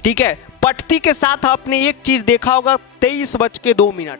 ठीक है। पठती के साथ आपने एक चीज देखा होगा, 23:02,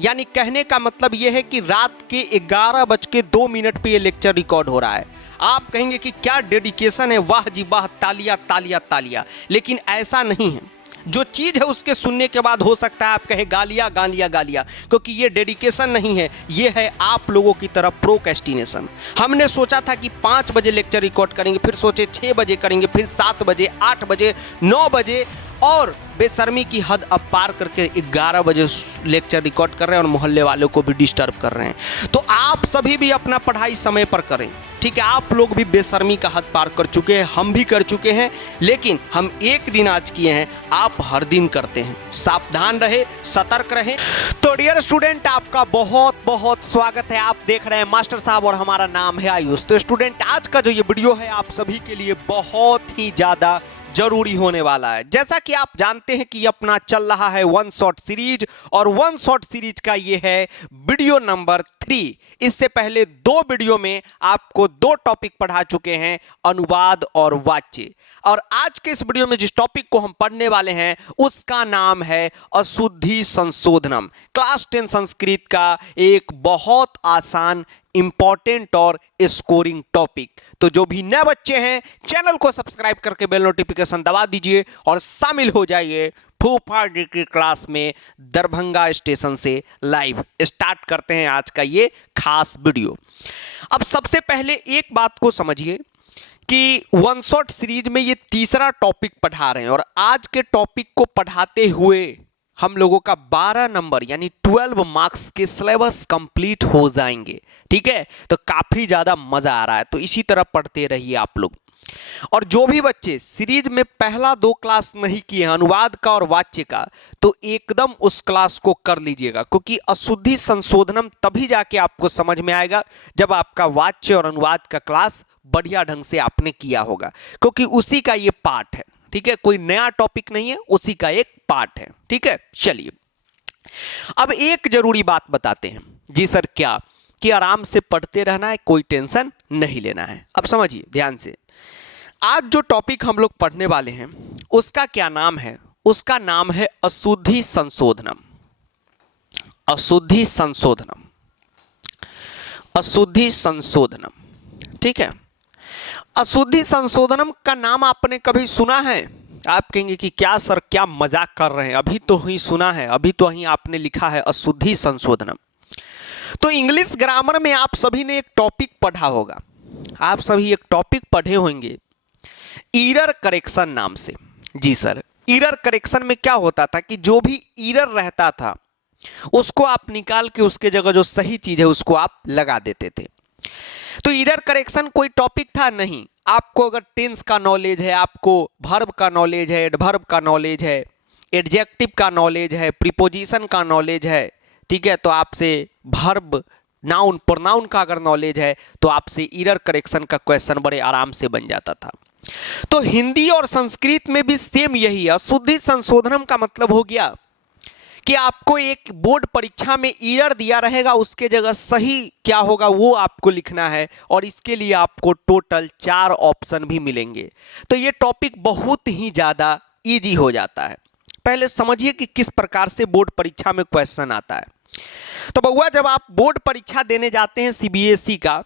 यानी कहने का मतलब यह है कि रात के 11:02 पे ये लेक्चर रिकॉर्ड हो रहा है। आप कहेंगे कि क्या डेडिकेशन है, वाह जी वाह, तालियां तालियां तालियां। लेकिन ऐसा नहीं है, जो चीज़ है उसके सुनने के बाद हो सकता है आप कहें गालियां गालियां गालियां, क्योंकि ये डेडिकेशन नहीं है, ये है आप लोगों की तरफ प्रोक्रेस्टिनेशन। हमने सोचा था कि 5 बजे लेक्चर रिकॉर्ड करेंगे, फिर सोचे 6 बजे करेंगे, फिर 7 बजे, 8 बजे, 9 बजे, और बेशर्मी की हद अब पार करके 11 बजे लेक्चर रिकॉर्ड कर रहे हैं और मोहल्ले वालों को भी डिस्टर्ब कर रहे हैं। तो आप सभी भी अपना पढ़ाई समय पर करें, ठीक है। आप लोग भी बेशर्मी का हद पार कर चुके हैं, हम भी कर चुके हैं, लेकिन हम एक दिन आज किए हैं, आप हर दिन करते हैं। सावधान रहे, सतर्क रहें। तो डियर स्टूडेंट, आपका बहुत बहुत स्वागत है। आप देख रहे हैं मास्टर साहब और हमारा नाम है आयुष। तो स्टूडेंट, आज का जो ये वीडियो है आप सभी के लिए बहुत ही ज़्यादा जरूरी होने वाला है। जैसा कि आप जानते हैं कि अपना चल रहा है वन शॉट सीरीज, और वन शॉट सीरीज का ये है वीडियो नंबर 3। इससे पहले 2 वीडियो में आपको 2 टॉपिक पढ़ा चुके हैं, अनुवाद और वाच्य। और आज के इस वीडियो में जिस टॉपिक को हम पढ़ने वाले हैं उसका नाम है अशुद्धि संशोधनम। क्लास 10 संस्कृत का एक बहुत आसान, इंपॉर्टेंट और स्कोरिंग टॉपिक। तो जो भी नए बच्चे हैं चैनल को सब्सक्राइब करके बेल नोटिफिकेशन दबा दीजिए और शामिल हो जाइए फूफा डी की क्लास में। दरभंगा स्टेशन से लाइव स्टार्ट करते हैं आज का ये खास वीडियो। अब सबसे पहले एक बात को समझिए कि वन शॉट सीरीज में ये तीसरा टॉपिक पढ़ा रहे हैं, और आज के टॉपिक को पढ़ाते हुए हम लोगों का 12 नंबर यानी 12 मार्क्स के सिलेबस कंप्लीट हो जाएंगे, ठीक है। तो काफी ज्यादा मजा आ रहा है, तो इसी तरह पढ़ते रहिए आप लोग। और जो भी बच्चे सीरीज में पहला 2 क्लास नहीं किए हैं, अनुवाद का और वाच्य का, तो एकदम उस क्लास को कर लीजिएगा, क्योंकि अशुद्धि संशोधनम तभी जाके आपको समझ में आएगा जब आपका वाच्य और अनुवाद का क्लास बढ़िया ढंग से आपने किया होगा, क्योंकि उसी का ये पार्ट है, ठीक है। कोई नया टॉपिक नहीं है, उसी का एक पार्ट है, ठीक है। चलिए, अब एक जरूरी बात बताते हैं। जी सर, क्या? कि आराम से पढ़ते रहना है, कोई टेंशन नहीं लेना है। अब समझिए ध्यान से, आज जो टॉपिक हम लोग पढ़ने वाले हैं उसका क्या नाम है? उसका नाम है अशुद्धि संशोधनम। अशुद्धि संशोधनम, अशुद्धि संशोधनम, ठीक है। अशुद्धि संशोधनम का नाम आपने कभी सुना है? आप कहेंगे कि क्या सर, क्या मजाक कर रहे हैं, अभी तो ही सुना है, अभी तो ही आपने लिखा है अशुद्धि संशोधनम। तो इंग्लिश ग्रामर में आप सभी ने एक टॉपिक पढ़ा होगा, आप सभी एक टॉपिक पढ़े होंगे एरर करेक्शन नाम से। जी सर, एरर करेक्शन में क्या होता था कि जो भी एरर रहता था उसको आप निकाल के उसके जगह जो सही चीज है उसको आप लगा देते थे। तो एरर करेक्शन कोई टॉपिक था नहीं। आपको अगर टेंस का नॉलेज है, आपको वर्ब का नॉलेज है, एडवर्ब का नॉलेज है, एडजेक्टिव का नॉलेज है, प्रीपोजिशन का नॉलेज है, ठीक है, तो आपसे वर्ब, नाउन, प्रोनाउन का अगर नॉलेज है तो आपसे एरर करेक्शन का क्वेश्चन बड़े आराम से बन जाता था। तो हिंदी और संस्कृत में भी सेम यही है। अशुद्धि संशोधनम का मतलब हो गया कि आपको एक बोर्ड परीक्षा में एरर दिया रहेगा, उसके जगह सही क्या होगा वो आपको लिखना है, और इसके लिए आपको टोटल 4 ऑप्शन भी मिलेंगे। तो ये टॉपिक बहुत ही ज़्यादा इजी हो जाता है। पहले समझिए कि किस प्रकार से बोर्ड परीक्षा में क्वेश्चन आता है। तो बउआ, जब आप बोर्ड परीक्षा देने जाते हैं सीबीएसई का,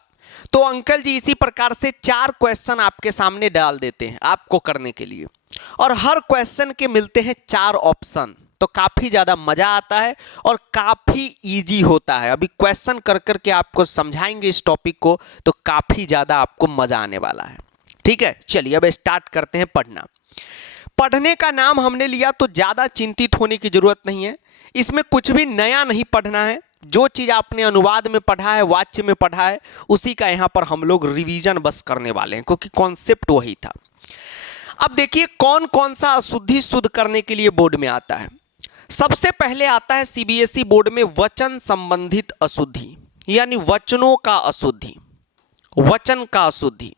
तो अंकल जी इसी प्रकार से 4 क्वेश्चन आपके सामने डाल देते हैं आपको करने के लिए, और हर क्वेश्चन के मिलते हैं 4 ऑप्शन। तो काफी ज्यादा मजा आता है और काफी इजी होता है। अभी क्वेश्चन कर करके आपको समझाएंगे इस टॉपिक को, तो काफी ज्यादा आपको मजा आने वाला है, ठीक है। चलिए अब स्टार्ट करते हैं पढ़ना। पढ़ने का नाम हमने लिया तो ज्यादा चिंतित होने की जरूरत नहीं है, इसमें कुछ भी नया नहीं पढ़ना है। जो चीज आपने अनुवाद में पढ़ा है, वाच्य में पढ़ा है, उसी का यहां पर हम लोग रिवीजन बस करने वाले हैं, क्योंकि कॉन्सेप्ट वही था। अब देखिए कौन कौन सा अशुद्धि शुद्ध करने के लिए बोर्ड में आता है। सबसे पहले आता है सीबीएसई बोर्ड में वचन संबंधित अशुद्धि, यानी वचनों का अशुद्धि, वचन का अशुद्धि।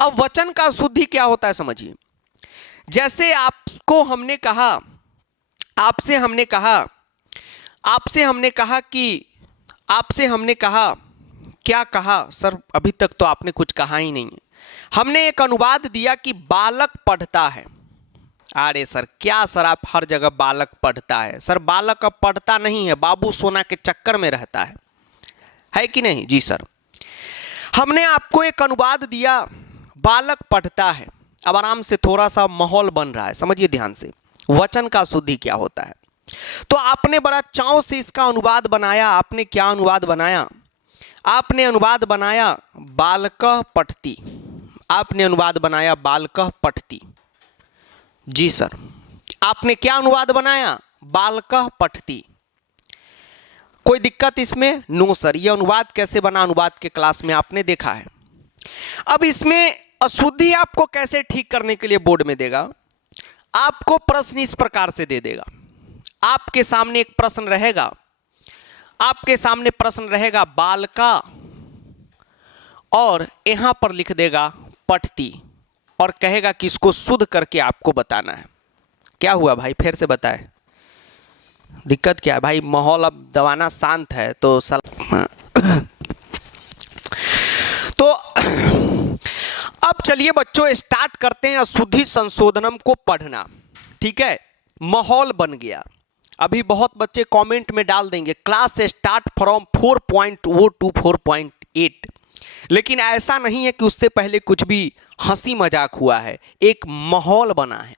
अब वचन का अशुद्धि क्या होता है समझिए। जैसे आपको हमने कहा, आपसे हमने कहा क्या कहा सर, अभी तक तो आपने कुछ कहा ही नहीं है। हमने एक अनुवाद दिया कि बालक पढ़ता है, अरे सर क्या सर, आप हर जगह बालक पढ़ता है। सर बालक अब पढ़ता नहीं है, बाबू सोना के चक्कर में रहता है कि नहीं? जी सर, हमने आपको एक अनुवाद दिया, बालक पढ़ता है। अब आराम से थोड़ा सा माहौल बन रहा है, समझिए ध्यान से, वचन का शुद्धि क्या होता है। तो आपने बड़ा चाव से इसका अनुवाद बनाया। आपने क्या अनुवाद बनाया? आपने अनुवाद बनाया बालकः पठति। आपने अनुवाद बनाया बालकः पठति। जी सर, आपने क्या अनुवाद बनाया? बालकः पठति। कोई दिक्कत इसमें? No sir. यह अनुवाद कैसे बना, अनुवाद के क्लास में आपने देखा है। अब इसमें अशुद्धि आपको कैसे ठीक करने के लिए बोर्ड में देगा, आपको प्रश्न इस प्रकार से दे देगा। आपके सामने एक प्रश्न रहेगा, आपके सामने प्रश्न रहेगा बालका, और यहां पर लिख देगा पठति, और कहेगा कि इसको शुद्ध करके आपको बताना है। क्या हुआ भाई, फिर से बताए, दिक्कत क्या है भाई? माहौल अब दबाना शांत है तो तो अब चलिए बच्चों स्टार्ट करते हैं अशुद्धि संशोधनम को पढ़ना। ठीक है, माहौल बन गया। अभी बहुत बच्चे कमेंट में डाल देंगे क्लास स्टार्ट फ्रॉम 4.0 टू 4.8, लेकिन ऐसा नहीं है कि उससे पहले कुछ भी हंसी मजाक हुआ है, एक माहौल बना है।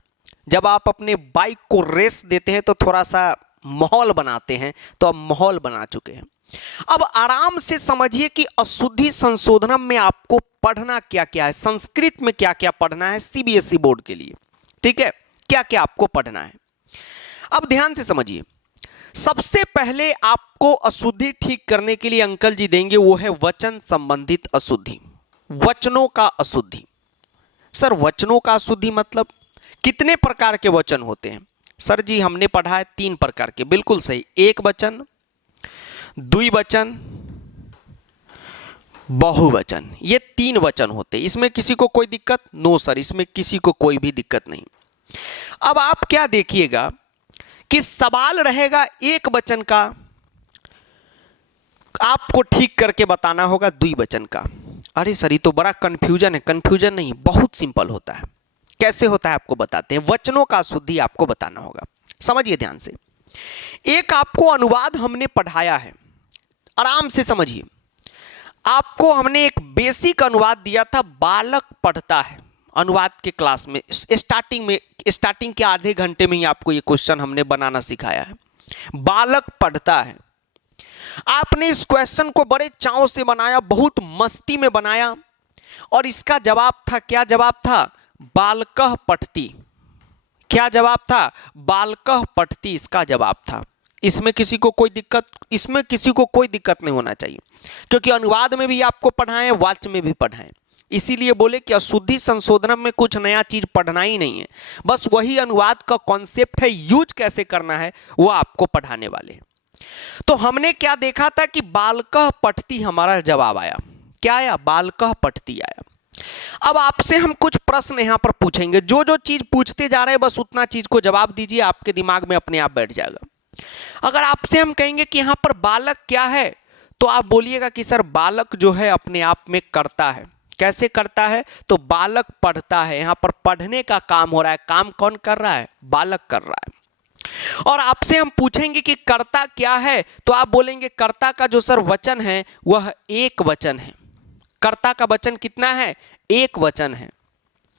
जब आप अपने बाइक को रेस देते हैं तो थोड़ा सा माहौल बनाते हैं, तो अब माहौल बना चुके हैं। अब आराम से समझिए कि अशुद्धि संशोधनम में आपको पढ़ना क्या क्या है, संस्कृत में क्या क्या पढ़ना है सीबीएसई बोर्ड के लिए। ठीक है, क्या क्या आपको पढ़ना है। अब ध्यान से समझिए, सबसे पहले आपको अशुद्धि ठीक करने के लिए अंकल जी देंगे वो है वचन संबंधित अशुद्धि, वचनों का अशुद्धि। सर वचनों का अशुद्धि मतलब कितने प्रकार के वचन होते हैं? सर जी हमने पढ़ा है 3 प्रकार के, बिल्कुल सही। एक वचन, द्विवचन, बहुवचन, ये 3 वचन होते हैं। इसमें किसी को कोई दिक्कत? नो सर, इसमें किसी को कोई भी दिक्कत नहीं। अब आप क्या देखिएगा कि सवाल रहेगा एक वचन का, आपको ठीक करके बताना होगा द्विवचन का। अरे सर ये तो बड़ा कंफ्यूजन है। कंफ्यूजन नहीं, बहुत सिंपल होता है। कैसे होता है आपको बताते हैं। वचनों का शुद्धि आपको बताना होगा, समझिए ध्यान से। एक आपको अनुवाद हमने पढ़ाया है, आराम से समझिए। आपको हमने एक बेसिक अनुवाद दिया था, बालक पढ़ता है, अनुवाद के क्लास में स्टार्टिंग के आधे घंटे में ही आपको ये क्वेश्चन हमने बनाना सिखाया है। बालक पढ़ता है। आपने इस क्वेश्चन को बड़े चाव से बनाया, बहुत मस्ती में बनाया, और इसका जवाब था, क्या जवाब था? बालकः पठति। क्या जवाब था? बालकः पठति इसका जवाब था। इसमें किसी को कोई दिक्कत नहीं होना चाहिए, क्योंकि अनुवाद में भी आपको पढ़ाएं, वाच्य में भी पढ़ाएं। इसीलिए बोले कि अशुद्धि संशोधन में कुछ नया चीज पढ़ना ही नहीं है, बस वही अनुवाद का कॉन्सेप्ट है, यूज कैसे करना है वो आपको पढ़ाने वाले हैं। तो हमने क्या देखा था कि बालकः पठति हमारा जवाब आया। क्या आया? बालकः पठति आया। अब आपसे हम कुछ प्रश्न यहां पर पूछेंगे, जो जो चीज पूछते जा रहे हैं बस उतना चीज को जवाब दीजिए, आपके दिमाग में अपने आप बैठ जाएगा। अगर आपसे हम कहेंगे कि यहां पर बालक क्या है, तो आप बोलिएगा कि सर बालक जो है अपने आप में करता है। कैसे करता है? तो बालक पढ़ता है, यहां पर पढ़ने का काम हो रहा है। काम कौन कर रहा है? बालक कर रहा है। और आपसे हम पूछेंगे कि कर्ता क्या है, तो आप बोलेंगे कर्ता का जो सर वचन है वह एक वचन है। कर्ता का वचन कितना है? एक वचन है।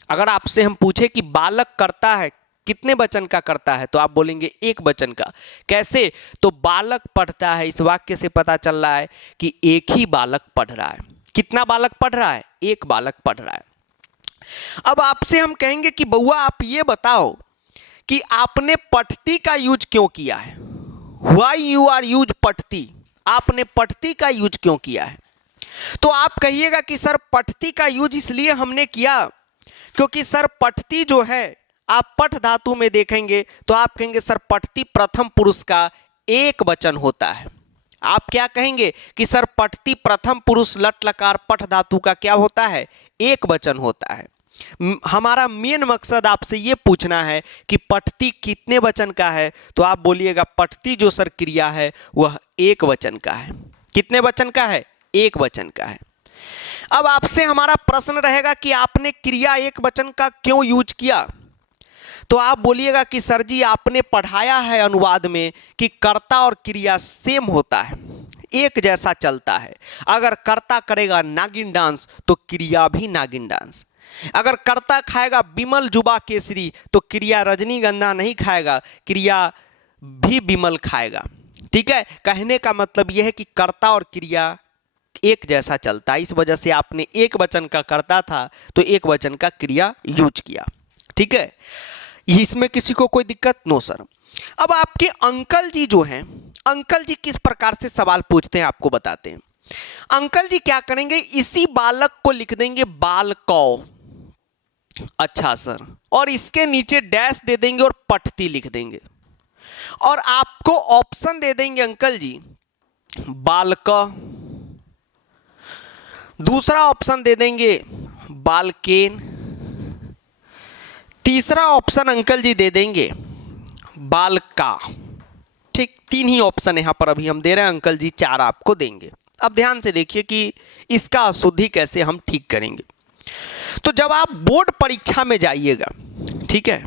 अगर आपसे हम पूछे कि बालक करता है, कितने वचन का करता है, तो आप बोलेंगे एक वचन का। कैसे? तो बालक पढ़ता है, इस वाक्य से पता चल रहा है कि एक ही बालक पढ़ रहा है। कितना बालक पढ़ रहा है? एक बालक पढ़ रहा है। अब आपसे हम कहेंगे कि बउआ आप ये बताओ कि आपने पठती का यूज क्यों किया है। व्हाई यू आर यूज पठती, आपने पठती का यूज क्यों किया है। तो आप कहिएगा कि सर पठती का यूज इसलिए हमने किया क्योंकि सर पठती जो है, आप पठ धातु में देखेंगे तो आप कहेंगे सर पठती प्रथम पुरुष का एक वचन होता है। आप क्या कहेंगे कि सर पठती प्रथम पुरुष लट लकार पठ धातु का क्या होता है? एक वचन होता है। हमारा मेन मकसद आपसे ये पूछना है कि पठती कितने वचन का है, तो आप बोलिएगा पठती जो सर क्रिया है वह एक वचन का है। कितने वचन का है? एक वचन का है। अब आपसे हमारा प्रश्न रहेगा कि आपने क्रिया एक वचन का क्यों यूज किया, तो आप बोलिएगा कि सर जी आपने पढ़ाया है अनुवाद में कि कर्ता और क्रिया सेम होता है, एक जैसा चलता है। अगर कर्ता करेगा नागिन डांस तो क्रिया भी नागिन डांस। अगर कर्ता खाएगा बिमल जुबा केसरी तो क्रिया रजनीगंधा नहीं खाएगा, क्रिया भी बिमल खाएगा। ठीक है, कहने का मतलब यह है कि कर्ता और क्रिया एक जैसा चलता है। इस वजह से आपने एक वचन का कर्ता था तो एक वचन का क्रिया यूज किया। ठीक है, इसमें किसी को कोई दिक्कत? No sir. अब आपके अंकल जी जो हैं, अंकल जी किस प्रकार से सवाल पूछते हैं आपको बताते हैं। अंकल जी क्या करेंगे, इसी बालक को लिख देंगे बालकौ। अच्छा सर, और इसके नीचे डैश दे देंगे और पठती लिख देंगे, और आपको ऑप्शन दे देंगे अंकल जी बालक, दूसरा ऑप्शन दे देंगे बालकेन, तीसरा ऑप्शन अंकल जी दे देंगे बालका। ठीक, 3 ही ऑप्शन यहां पर अभी हम दे रहे हैं, अंकल जी 4 आपको देंगे। अब ध्यान से देखिए कि इसका अशुद्धि कैसे हम ठीक करेंगे। तो जब आप बोर्ड परीक्षा में जाइएगा, ठीक है,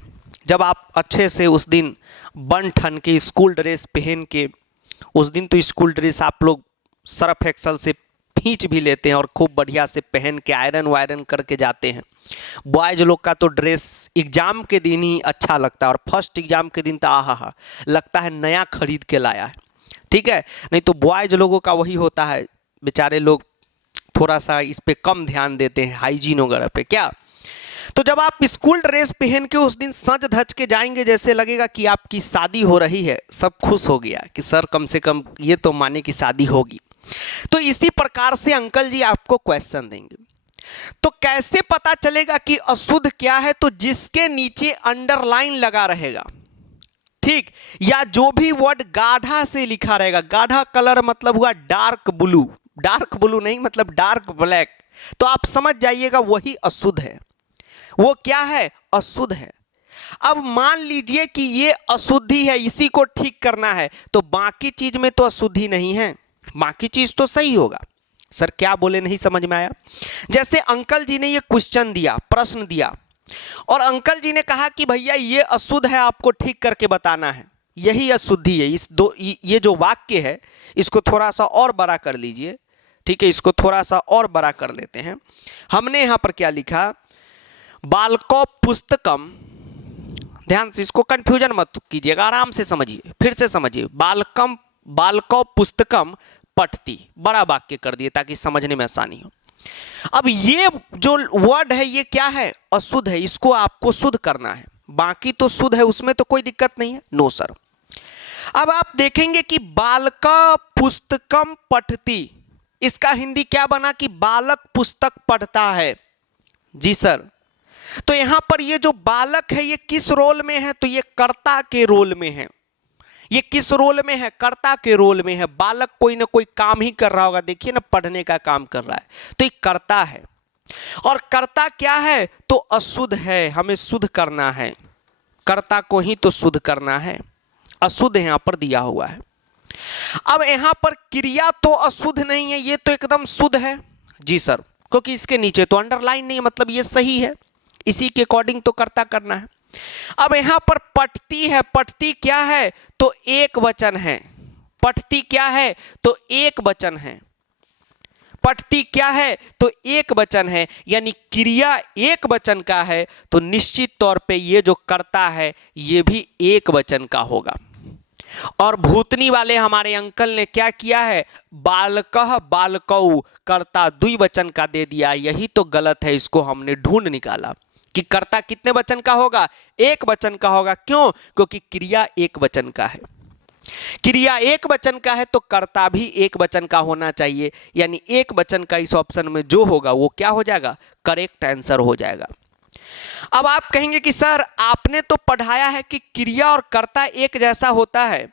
जब आप अच्छे से उस दिन बन ठन के स्कूल ड्रेस पहन के, उस दिन तो स्कूल ड्रेस आप लोग सर्फ एक्सल से खींच भी लेते हैं और खूब बढ़िया से पहन के आयरन वायरन करके जाते हैं। बॉयज लोग का तो ड्रेस एग्जाम के दिन ही अच्छा लगता है, और फर्स्ट एग्जाम के दिन तो आहा लगता है नया खरीद के लाया है। ठीक है, नहीं तो बॉयज लोगों का वही होता है, बेचारे लोग थोड़ा सा इस पे कम ध्यान देते हैं, हाइजीन वगैरह पे। क्या, तो जब आप स्कूल ड्रेस पहन के उस दिन सज धज के जाएंगे, जैसे लगेगा कि आपकी शादी हो रही है, सब खुश हो गया कि सर कम से कम ये तो माने कि शादी होगी। तो इसी प्रकार से अंकल जी आपको क्वेश्चन देंगे। तो कैसे पता चलेगा कि अशुद्ध क्या है, तो जिसके नीचे अंडरलाइन लगा रहेगा, ठीक, या जो भी वर्ड गाढ़ा से लिखा रहेगा, गाढ़ा कलर मतलब हुआ डार्क ब्लू, डार्क ब्लू नहीं मतलब डार्क ब्लैक, तो आप समझ जाइएगा वही अशुद्ध है। वो क्या है? अशुद्ध है। अब मान लीजिए कि ये अशुद्धि है, इसी को ठीक करना है, तो बाकी चीज में तो अशुद्धि नहीं है, बाकी चीज तो सही होगा। सर क्या बोले, नहीं समझ में आया? जैसे अंकल जी ने ये क्वेश्चन दिया, प्रश्न दिया, और अंकल जी ने कहा कि भैया ये अशुद्ध है, आपको ठीक करके बताना है, यही अशुद्धि है। ये जो वाक्य है इसको थोड़ा सा और बड़ा कर लीजिए। ठीक है, इसको थोड़ा सा और बड़ा कर लेते हैं। हमने यहां पर क्या लिखा, बालको पुस्तकम, ध्यान से, इसको कंफ्यूजन मत कीजिएगा, आराम से समझिए, फिर से समझिए, बालको पुस्तकम पठती, बड़ा वाक्य कर दिए ताकि समझने में आसानी हो। अब ये जो वर्ड है ये क्या है? अशुद्ध है, इसको आपको शुद्ध करना है, बाकी तो शुद्ध है, उसमें तो कोई दिक्कत नहीं है। No sir. अब आप देखेंगे कि बालका पुस्तकम पठती, इसका हिंदी क्या बना कि बालक पुस्तक पढ़ता है। जी सर। तो यहां पर ये जो बालक है ये किस रोल में है? तो ये कर्ता के रोल में है। ये किस रोल में है? कर्ता के रोल में है। बालक कोई ना कोई काम ही कर रहा होगा, देखिए ना, पढ़ने का काम कर रहा है, तो ये कर्ता है। और कर्ता क्या है? तो अशुद्ध है, हमें शुद्ध करना है, कर्ता को ही तो शुद्ध करना है, अशुद्ध यहां पर दिया हुआ है। अब यहां पर क्रिया तो अशुद्ध नहीं है, ये तो एकदम शुद्ध है। जी सर, क्योंकि इसके नीचे तो अंडरलाइन नहीं है, मतलब ये सही है, इसी के अकॉर्डिंग तो कर्ता करना है। अब यहां पर पठती है, पठती क्या है? तो एक वचन है। पठती क्या है? तो एक वचन है। पठती क्या है? तो एक वचन है, यानी क्रिया एक वचन का है, तो निश्चित तौर पे ये जो कर्ता है ये भी एक वचन का होगा। और भूतनी वाले हमारे अंकल ने क्या किया है? बालकः बालकौ, कर्ता द्विवचन का दे दिया, यही तो गलत है, इसको हमने ढूंढ निकाला कि कर्ता कितने वचन का होगा? एक वचन का होगा। क्यों? क्योंकि क्रिया एक वचन का है। क्रिया एक वचन का है तो कर्ता भी एक वचन का होना चाहिए, यानी एक वचन का इस ऑप्शन में जो होगा वो क्या हो जाएगा? करेक्ट आंसर हो जाएगा। अब आप कहेंगे कि सर आपने तो पढ़ाया है कि क्रिया और कर्ता एक जैसा होता है,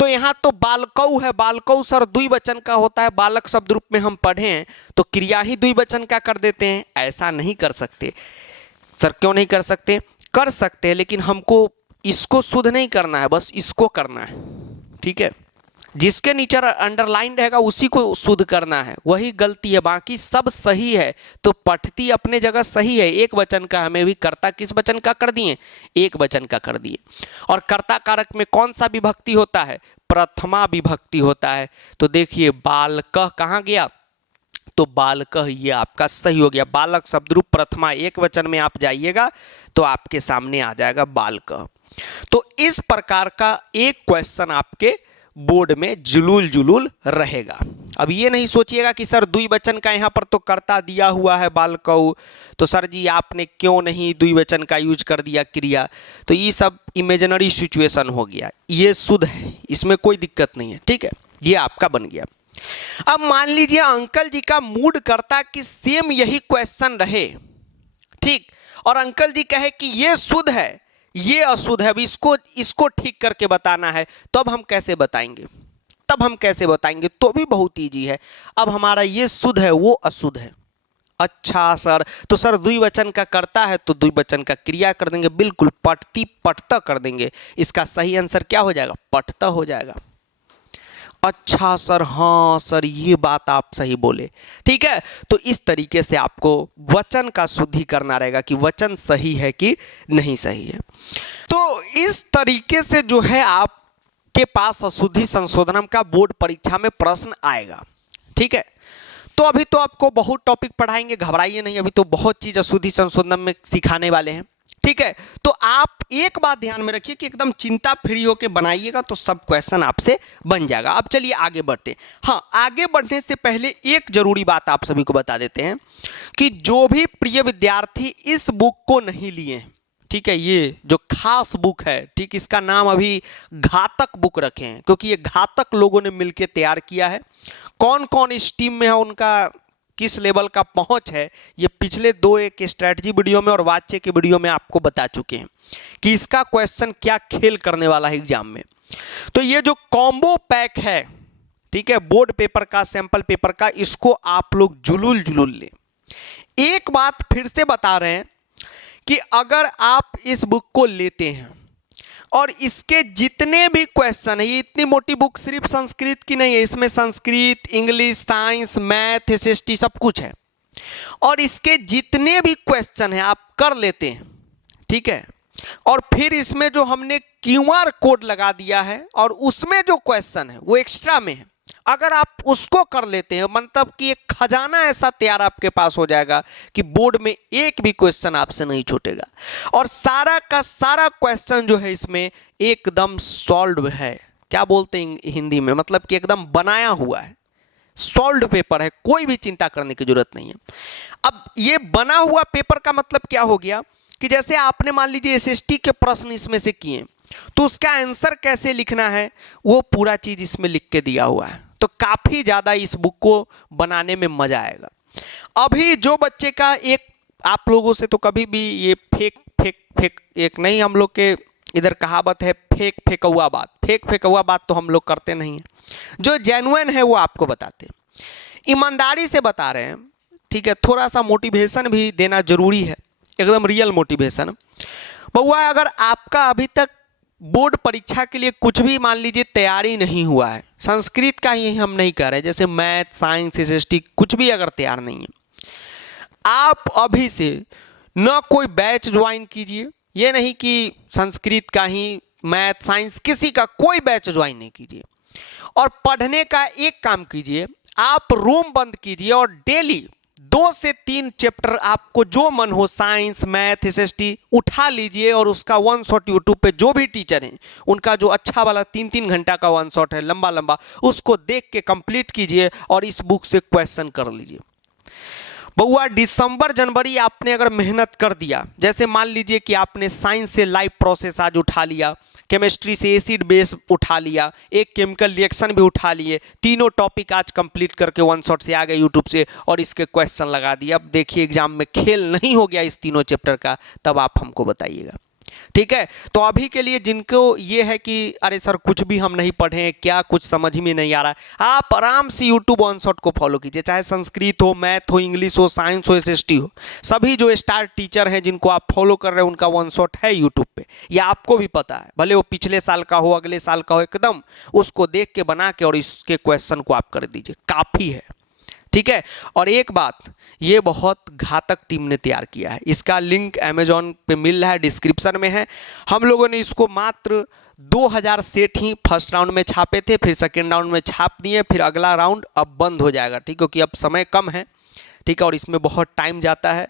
तो यहां तो बालकौ है, बालकौ सर द्विवचन का होता है, बालक शब्द रूप में हम पढ़े हैं, तो क्रिया ही द्विवचन का कर देते हैं। ऐसा नहीं कर सकते सर। क्यों नहीं कर सकते? कर सकते हैं, लेकिन हमको इसको शुद्ध नहीं करना है, बस इसको करना है। ठीक है, जिसके नीचे अंडरलाइन रहेगा उसी को शुद्ध करना है, वही गलती है, बाकी सब सही है। तो पठती अपने जगह सही है, एक वचन का हमें भी कर्ता किस वचन का कर दिए, एक वचन का कर दिए। और कर्ता कारक में कौन सा विभक्ति होता है, प्रथमा विभक्ति होता है। तो देखिए बालकः कहाँ गया, तो बालकः ये आपका सही हो गया। बालक शब्द रूप प्रथमा एक वचन में आप जाइएगा तो आपके सामने आ जाएगा बालकः। तो इस प्रकार का एक क्वेश्चन आपके बोर्ड में जुलूल जुलूल रहेगा। अब ये नहीं सोचिएगा कि सर द्विवचन का यहाँ पर तो कर्ता दिया हुआ है बालकौ, तो सर जी आपने क्यों नहीं द्विवचन का यूज कर दिया क्रिया। तो ये सब इमेजिनरी सिचुएशन हो गया, ये शुद्ध है, इसमें कोई दिक्कत नहीं है, ठीक है, ये आपका बन गया। अब मान लीजिए अंकल जी का मूड करता कि सेम यही क्वेश्चन रहे, ठीक, और अंकल जी कहे कि ये शुद्ध है ये अशुद्ध है, अब इसको ठीक करके बताना है, तो अब हम कैसे बताएंगे, तो भी बहुत ईजी है। अब हमारा ये शुद्ध है वो अशुद्ध है। अच्छा सर, तो सर द्विवचन का करता है तो द्विवचन का क्रिया कर देंगे, बिल्कुल पठती पठता कर देंगे। इसका सही आंसर क्या हो जाएगा, पठता हो जाएगा। अच्छा सर, हाँ सर ये बात आप सही बोले, ठीक है। तो इस तरीके से आपको वचन का शुद्धि करना रहेगा कि वचन सही है कि नहीं सही है। तो इस तरीके से जो है आपके पास अशुद्धि संशोधन का बोर्ड परीक्षा में प्रश्न आएगा, ठीक है। तो अभी तो आपको बहुत टॉपिक पढ़ाएंगे, घबराइए नहीं, अभी तो बहुत चीज अशुद्धि संशोधन में सिखाने वाले हैं, ठीक है। तो आप एक बात ध्यान में रखिए कि एकदम चिंता फ्री होकर बनाइएगा तो सब क्वेश्चन आपसे बन जाएगा। अब चलिए आगे बढ़ते हैं। हाँ, आगे बढ़ने से पहले एक जरूरी बात आप सभी को बता देते हैं कि जो भी प्रिय विद्यार्थी इस बुक को नहीं लिए, ठीक है, ये जो खास बुक है, ठीक, इसका नाम अभी घातक बुक रखे हैं क्योंकि ये घातक लोगों ने मिलकर तैयार किया है। कौन कौन इस टीम में है, उनका किस लेवल का पहुंच है, ये पिछले दो एक स्ट्रैटेजी वीडियो में और वाच्य के वीडियो में आपको बता चुके हैं कि इसका क्वेश्चन क्या खेल करने वाला है एग्जाम में। तो ये जो कॉम्बो पैक है, ठीक है, बोर्ड पेपर का, सैंपल पेपर का, इसको आप लोग जुलूल जुलूल लें। एक बात फिर से बता रहे हैं कि अगर आप इस बुक को लेते हैं और इसके जितने भी क्वेश्चन है, ये इतनी मोटी बुक सिर्फ संस्कृत की नहीं है, इसमें Sanskrit, English, science, math, SST सब कुछ है, और इसके जितने भी क्वेश्चन है आप कर लेते हैं, ठीक है। और फिर इसमें जो हमने क्यूआर कोड लगा दिया है और उसमें जो क्वेश्चन है वो एक्स्ट्रा में है, अगर आप उसको कर लेते हैं मतलब कि एक खजाना ऐसा तैयार आपके पास हो जाएगा कि बोर्ड में एक भी क्वेश्चन आपसे नहीं छूटेगा। और सारा का सारा क्वेश्चन जो है इसमें एकदम सॉल्व है, क्या बोलते हैं हिंदी में, मतलब कि एकदम बनाया हुआ है, सॉल्व पेपर है, कोई भी चिंता करने की जरूरत नहीं है। अब ये बना हुआ पेपर का मतलब क्या हो गया कि जैसे आपने मान लीजिए एसएसटी के प्रश्न इसमें से किए तो उसका आंसर कैसे लिखना है वो पूरा चीज इसमें लिख के दिया हुआ है, तो काफी ज्यादा इस बुक को बनाने में मजा आएगा। अभी जो बच्चे का एक आप लोगों से तो कभी भी ये फेक एक नहीं, हम लोग के इधर कहावत है फेकौआ बात तो हम लोग करते नहीं है, जो जेन्युइन है वो आपको बताते हैं, ईमानदारी से बता रहे हैं, ठीक है। थोड़ा सा मोटिवेशन भी देना जरूरी है, एकदम रियल मोटिवेशन। बउआ अगर आपका अभी तक बोर्ड परीक्षा के लिए कुछ भी मान लीजिए तैयारी नहीं हुआ है, संस्कृत का ही हम नहीं कर रहे, जैसे मैथ, साइंस, एसएसटी कुछ भी अगर तैयार नहीं है, आप अभी से न कोई बैच ज्वाइन कीजिए, ये नहीं कि संस्कृत का ही, मैथ, साइंस किसी का कोई बैच ज्वाइन नहीं कीजिए, और पढ़ने का एक काम कीजिए, आप रूम बंद कीजिए और डेली 2 से 3 चैप्टर आपको जो मन हो, साइंस, मैथ, एसएसटी उठा लीजिए और उसका 1 शॉट यूट्यूब पे जो भी टीचर हैं उनका जो अच्छा वाला 3-3 घंटा का 1 शॉट है लंबा, उसको देख के कंप्लीट कीजिए और इस बुक से क्वेश्चन कर लीजिए। बउआ दिसंबर जनवरी आपने अगर मेहनत कर दिया, जैसे मान लीजिए कि आपने साइंस से लाइव प्रोसेस आज उठा लिया, केमिस्ट्री से एसिड बेस उठा लिया, एक केमिकल रिएक्शन भी उठा लिए, तीनों टॉपिक आज कंप्लीट करके 1 शॉट से आ गए यूट्यूब से और इसके क्वेश्चन लगा दिए। अब देखिए एग्जाम में खेल नहीं हो गया इस तीनों चैप्टर का, तब आप हमको बताइएगा। ठीक है। तो अभी के लिए जिनको ये है कि अरे सर कुछ भी हम नहीं पढ़े हैं, क्या कुछ समझ में नहीं आ रहा है, आप आराम से यूट्यूब ऑन शॉट को फॉलो कीजिए, चाहे संस्कृत हो, मैथ हो, इंग्लिश हो, साइंस हो, एसएसटी हो, सभी जो स्टार टीचर हैं जिनको आप फॉलो कर रहे हैं उनका वन शॉट है यूट्यूब पे, या आपको भी पता है, भले वो पिछले साल का हो, अगले साल का हो, एकदम उसको देख के बना के और इसके क्वेश्चन को आप कर दीजिए, काफ़ी है। ठीक है। और एक बात, ये बहुत घातक टीम ने तैयार किया है, इसका लिंक अमेजॉन पे मिल रहा है, डिस्क्रिप्शन में है। हम लोगों ने इसको मात्र 2000 सेट ही फर्स्ट राउंड में छापे थे, फिर सेकेंड राउंड में छाप दिए, फिर अगला राउंड अब बंद हो जाएगा, ठीक, क्योंकि अब समय कम है, ठीक है, और इसमें बहुत टाइम जाता है,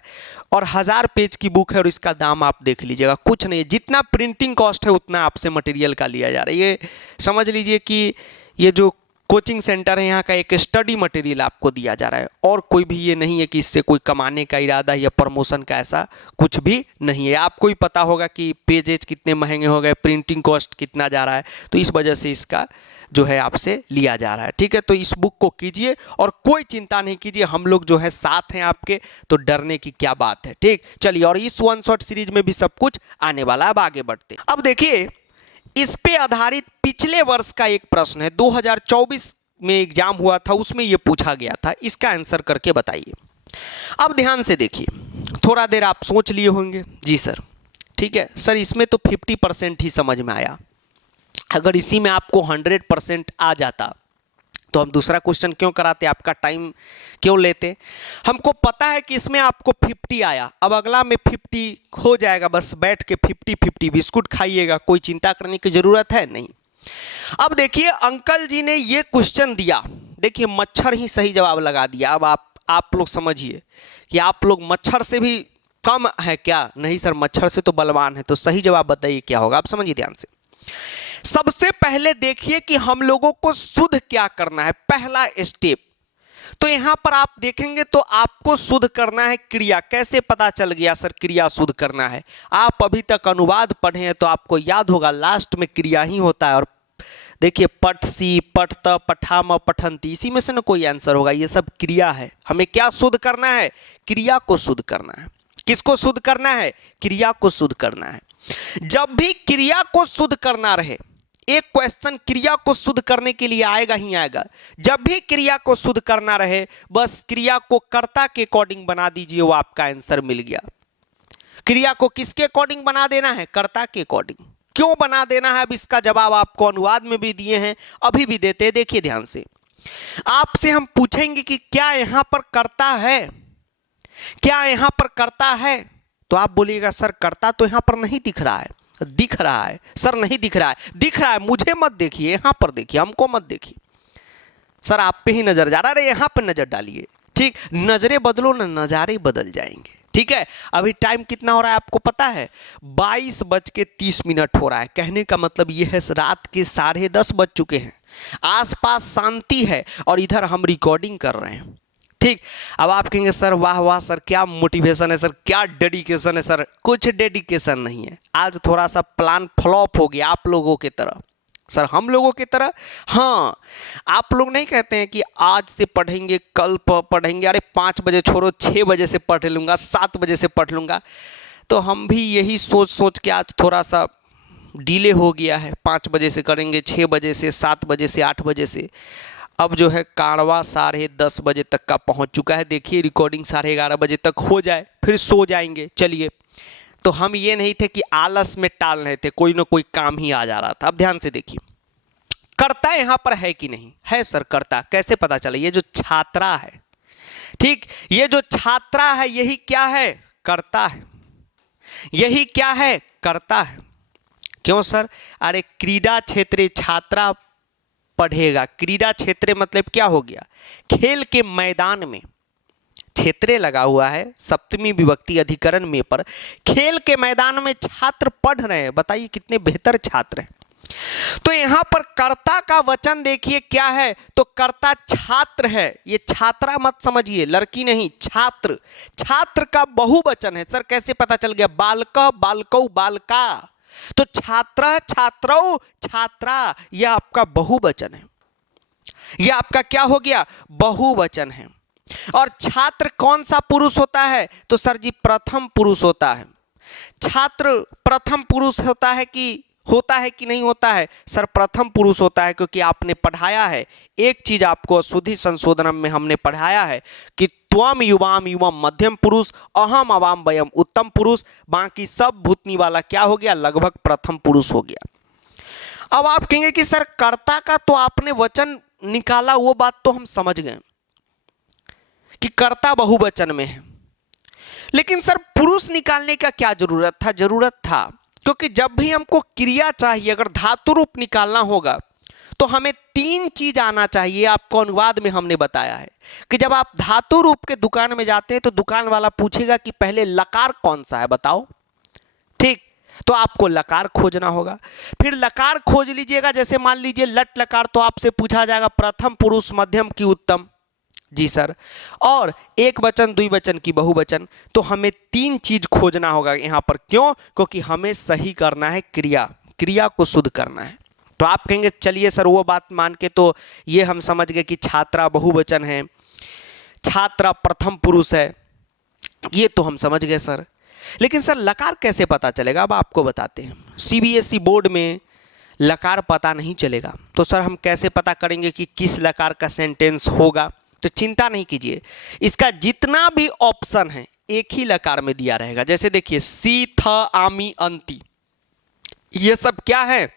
और 1000 पेज की बुक है, और इसका दाम आप देख लीजिएगा, कुछ नहीं, जितना प्रिंटिंग कॉस्ट है उतना आपसे मटेरियल का लिया जा रहा है। ये समझ लीजिए कि ये जो कोचिंग सेंटर है यहाँ का एक स्टडी मटेरियल आपको दिया जा रहा है, और कोई भी ये नहीं है कि इससे कोई कमाने का इरादा या प्रमोशन का, ऐसा कुछ भी नहीं है। आपको ही पता होगा कि पेजेज कितने महंगे हो गए, प्रिंटिंग कॉस्ट कितना जा रहा है, तो इस वजह से इसका जो है आपसे लिया जा रहा है। ठीक है। तो इस बुक को कीजिए और कोई चिंता नहीं कीजिए, हम लोग जो है साथ हैं आपके, तो डरने की क्या बात है। ठीक, चलिए, और इस वन शॉट सीरीज में भी सब कुछ आने वाला है। अब आगे बढ़ते हैं। अब देखिए, इस पे आधारित पिछले वर्ष का एक प्रश्न है, 2024 में एग्जाम हुआ था, उसमें ये पूछा गया था, इसका आंसर करके बताइए। अब ध्यान से देखिए, थोड़ा देर आप सोच लिए होंगे, जी सर, ठीक है सर, इसमें तो 50% ही समझ में आया, अगर इसी में आपको 100% आ जाता तो हम दूसरा क्वेश्चन क्यों कराते, आपका टाइम क्यों लेते। हमको पता है कि इसमें आपको 50 आया, अब अगला में 50 हो जाएगा, बस बैठ के 50-50 बिस्कुट खाइएगा, कोई चिंता करने की ज़रूरत है नहीं। अब देखिए, अंकल जी ने ये क्वेश्चन दिया, देखिए मच्छर ही सही जवाब लगा दिया। अब आप लोग समझिए कि आप लोग मच्छर से भी कम है क्या? नहीं सर, मच्छर से तो बलवान है। तो सही जवाब बताइए क्या होगा, आप समझिए ध्यान से। सबसे पहले देखिए कि हम लोगों को शुद्ध क्या करना है, पहला स्टेप। तो यहां पर आप देखेंगे तो आपको शुद्ध करना है क्रिया। कैसे पता चल गया सर क्रिया शुद्ध करना है? आप अभी तक अनुवाद पढ़े हैं तो आपको याद होगा लास्ट में क्रिया ही होता है। और देखिए, पठसी, पठत, पठाम, पठंती, इसी में से ना कोई आंसर होगा, ये सब क्रिया है। हमें क्या शुद्ध करना है? क्रिया को शुद्ध करना है। किसको शुद्ध करना है? क्रिया को शुद्ध करना है। जब भी क्रिया को शुद्ध करना रहे, एक क्वेश्चन क्रिया को शुद्ध करने के लिए आएगा ही आएगा। जब भी क्रिया को शुद्ध करना रहे, बस क्रिया को कर्ता के अकॉर्डिंग बना दीजिए, वो आपका आंसर मिल गया। क्रिया को किसके अकॉर्डिंग बना देना है? कर्ता के अकॉर्डिंग। क्यों बना देना है? अब इसका जवाब आपको अनुवाद में भी दिए हैं, अभी भी देते हैं। देखिए ध्यान से, आपसे हम पूछेंगे कि क्या यहां पर कर्ता है, क्या यहां पर कर्ता है? तो आप बोलिएगा सर कर्ता तो यहां पर नहीं दिख रहा है। दिख रहा है सर, नहीं दिख रहा है। दिख रहा है, मुझे मत देखिए, यहां पर देखिए, हमको मत देखिए। सर आप पे ही नजर जा रहा है, यहां पर नजर डालिए। ठीक, नजरें बदलो ना, नजारे बदल जाएंगे। ठीक है। अभी टाइम कितना हो रहा है आपको पता है? 22:30 हो रहा है। कहने का मतलब यह है रात के 10:30 बज चुके हैं, आसपास शांति है और इधर हम रिकॉर्डिंग कर रहे हैं। ठीक, अब आप कहेंगे सर वाह वाह सर, क्या मोटिवेशन है सर, क्या डेडिकेशन है सर। कुछ डेडिकेशन नहीं है, आज थोड़ा सा प्लान फ्लॉप हो गया आप लोगों की तरह। सर हम लोगों की तरह? हाँ, आप लोग नहीं कहते हैं कि आज से पढ़ेंगे, कल पढ़ेंगे, अरे 5 बजे छोड़ो 6 बजे से पढ़ लूँगा, 7 बजे से पढ़ लूँगा। तो हम भी यही सोच के आज थोड़ा सा डिले हो गया है। 5 बजे से करेंगे, 6 बजे से, 7 बजे से, 8 बजे से। अब जो है कारवा 10:30 बजे तक का पहुंच चुका है। देखिए रिकॉर्डिंग 11:30 बजे तक हो जाए, फिर सो जाएंगे। चलिए, तो हम ये नहीं थे कि आलस में टाल रहे थे, कोई ना कोई काम ही आ जा रहा था। अब ध्यान से देखिए, कर्ता यहां पर है कि नहीं है? सर कर्ता कैसे पता चले? ये जो छात्रा है, ठीक, ये जो छात्रा है यही क्या है? कर्ता है। यही क्या है? कर्ता है। क्यों सर? अरे क्रीडा क्षेत्रे छात्रा पढ़ेगा। क्रीडा क्षेत्र मतलब क्या हो गया? खेल के मैदान में क्षेत्र लगा हुआ है, सप्तमी विभक्ति अधिकरण में पर खेल के मैदान में छात्र पढ़ रहे हैं। बताइए कितने बेहतर छात्र हैं। तो यहां पर कर्ता का वचन देखिए क्या है? तो कर्ता छात्र है। ये छात्रा मत समझिए, लड़की नहीं, छात्र। छात्र का बहुवचन है। सर कैसे पता चल गया? बालका, बालकौ, बालका। तो छात्र, छात्रौ, छात्रा, यह आपका बहुवचन है। यह आपका क्या हो गया? बहुवचन है। और छात्र कौन सा पुरुष होता है? तो सर जी प्रथम पुरुष होता है। छात्र प्रथम पुरुष होता है कि नहीं होता है? सर प्रथम पुरुष होता है, क्योंकि आपने पढ़ाया है एक चीज, आपको अशुद्धि संशोधनम में हमने पढ़ाया है कि त्वम युवाम युवम मध्यम पुरुष, अहम अवाम वयम उत्तम पुरुष, बाकी सब भूतनी वाला क्या हो गया? लगभग प्रथम पुरुष हो गया। अब आप कहेंगे कि सर कर्ता का तो आपने वचन निकाला, वो बात तो हम समझ गए कि कर्ता बहुवचन में है, लेकिन सर पुरुष निकालने का क्या जरूरत था? जरूरत था क्योंकि जब भी हमको क्रिया चाहिए, अगर धातु रूप निकालना होगा तो हमें तीन चीज आना चाहिए। आपको अनुवाद में हमने बताया है कि जब आप धातु रूप के दुकान में जाते हैं तो दुकान वाला पूछेगा कि पहले लकार कौन सा है बताओ, ठीक? तो आपको लकार खोजना होगा, फिर लकार खोज लीजिएगा। जैसे मान लीजिए लट लकार, तो आपसे पूछा जाएगा प्रथम पुरुष मध्यम की उत्तम, जी सर, और एक वचन द्विवचन की बहुवचन। तो हमें तीन चीज खोजना होगा यहाँ पर। क्यों? क्योंकि हमें सही करना है क्रिया को शुद्ध करना है। तो आप कहेंगे चलिए सर वो बात मान के तो ये हम समझ गए कि छात्रा बहुवचन है, छात्रा प्रथम पुरुष है, ये तो हम समझ गए सर। लेकिन सर लकार कैसे पता चलेगा? अब आपको बताते हैं। सीबीएसई बोर्ड में लकार पता नहीं चलेगा, तो सर हम कैसे पता करेंगे कि किस लकार का सेंटेंस होगा? तो चिंता नहीं कीजिए, इसका जितना भी ऑप्शन है एक ही लकार में दिया रहेगा। जैसे देखिए सी, थ, आमी, अंति, ये सब क्या है?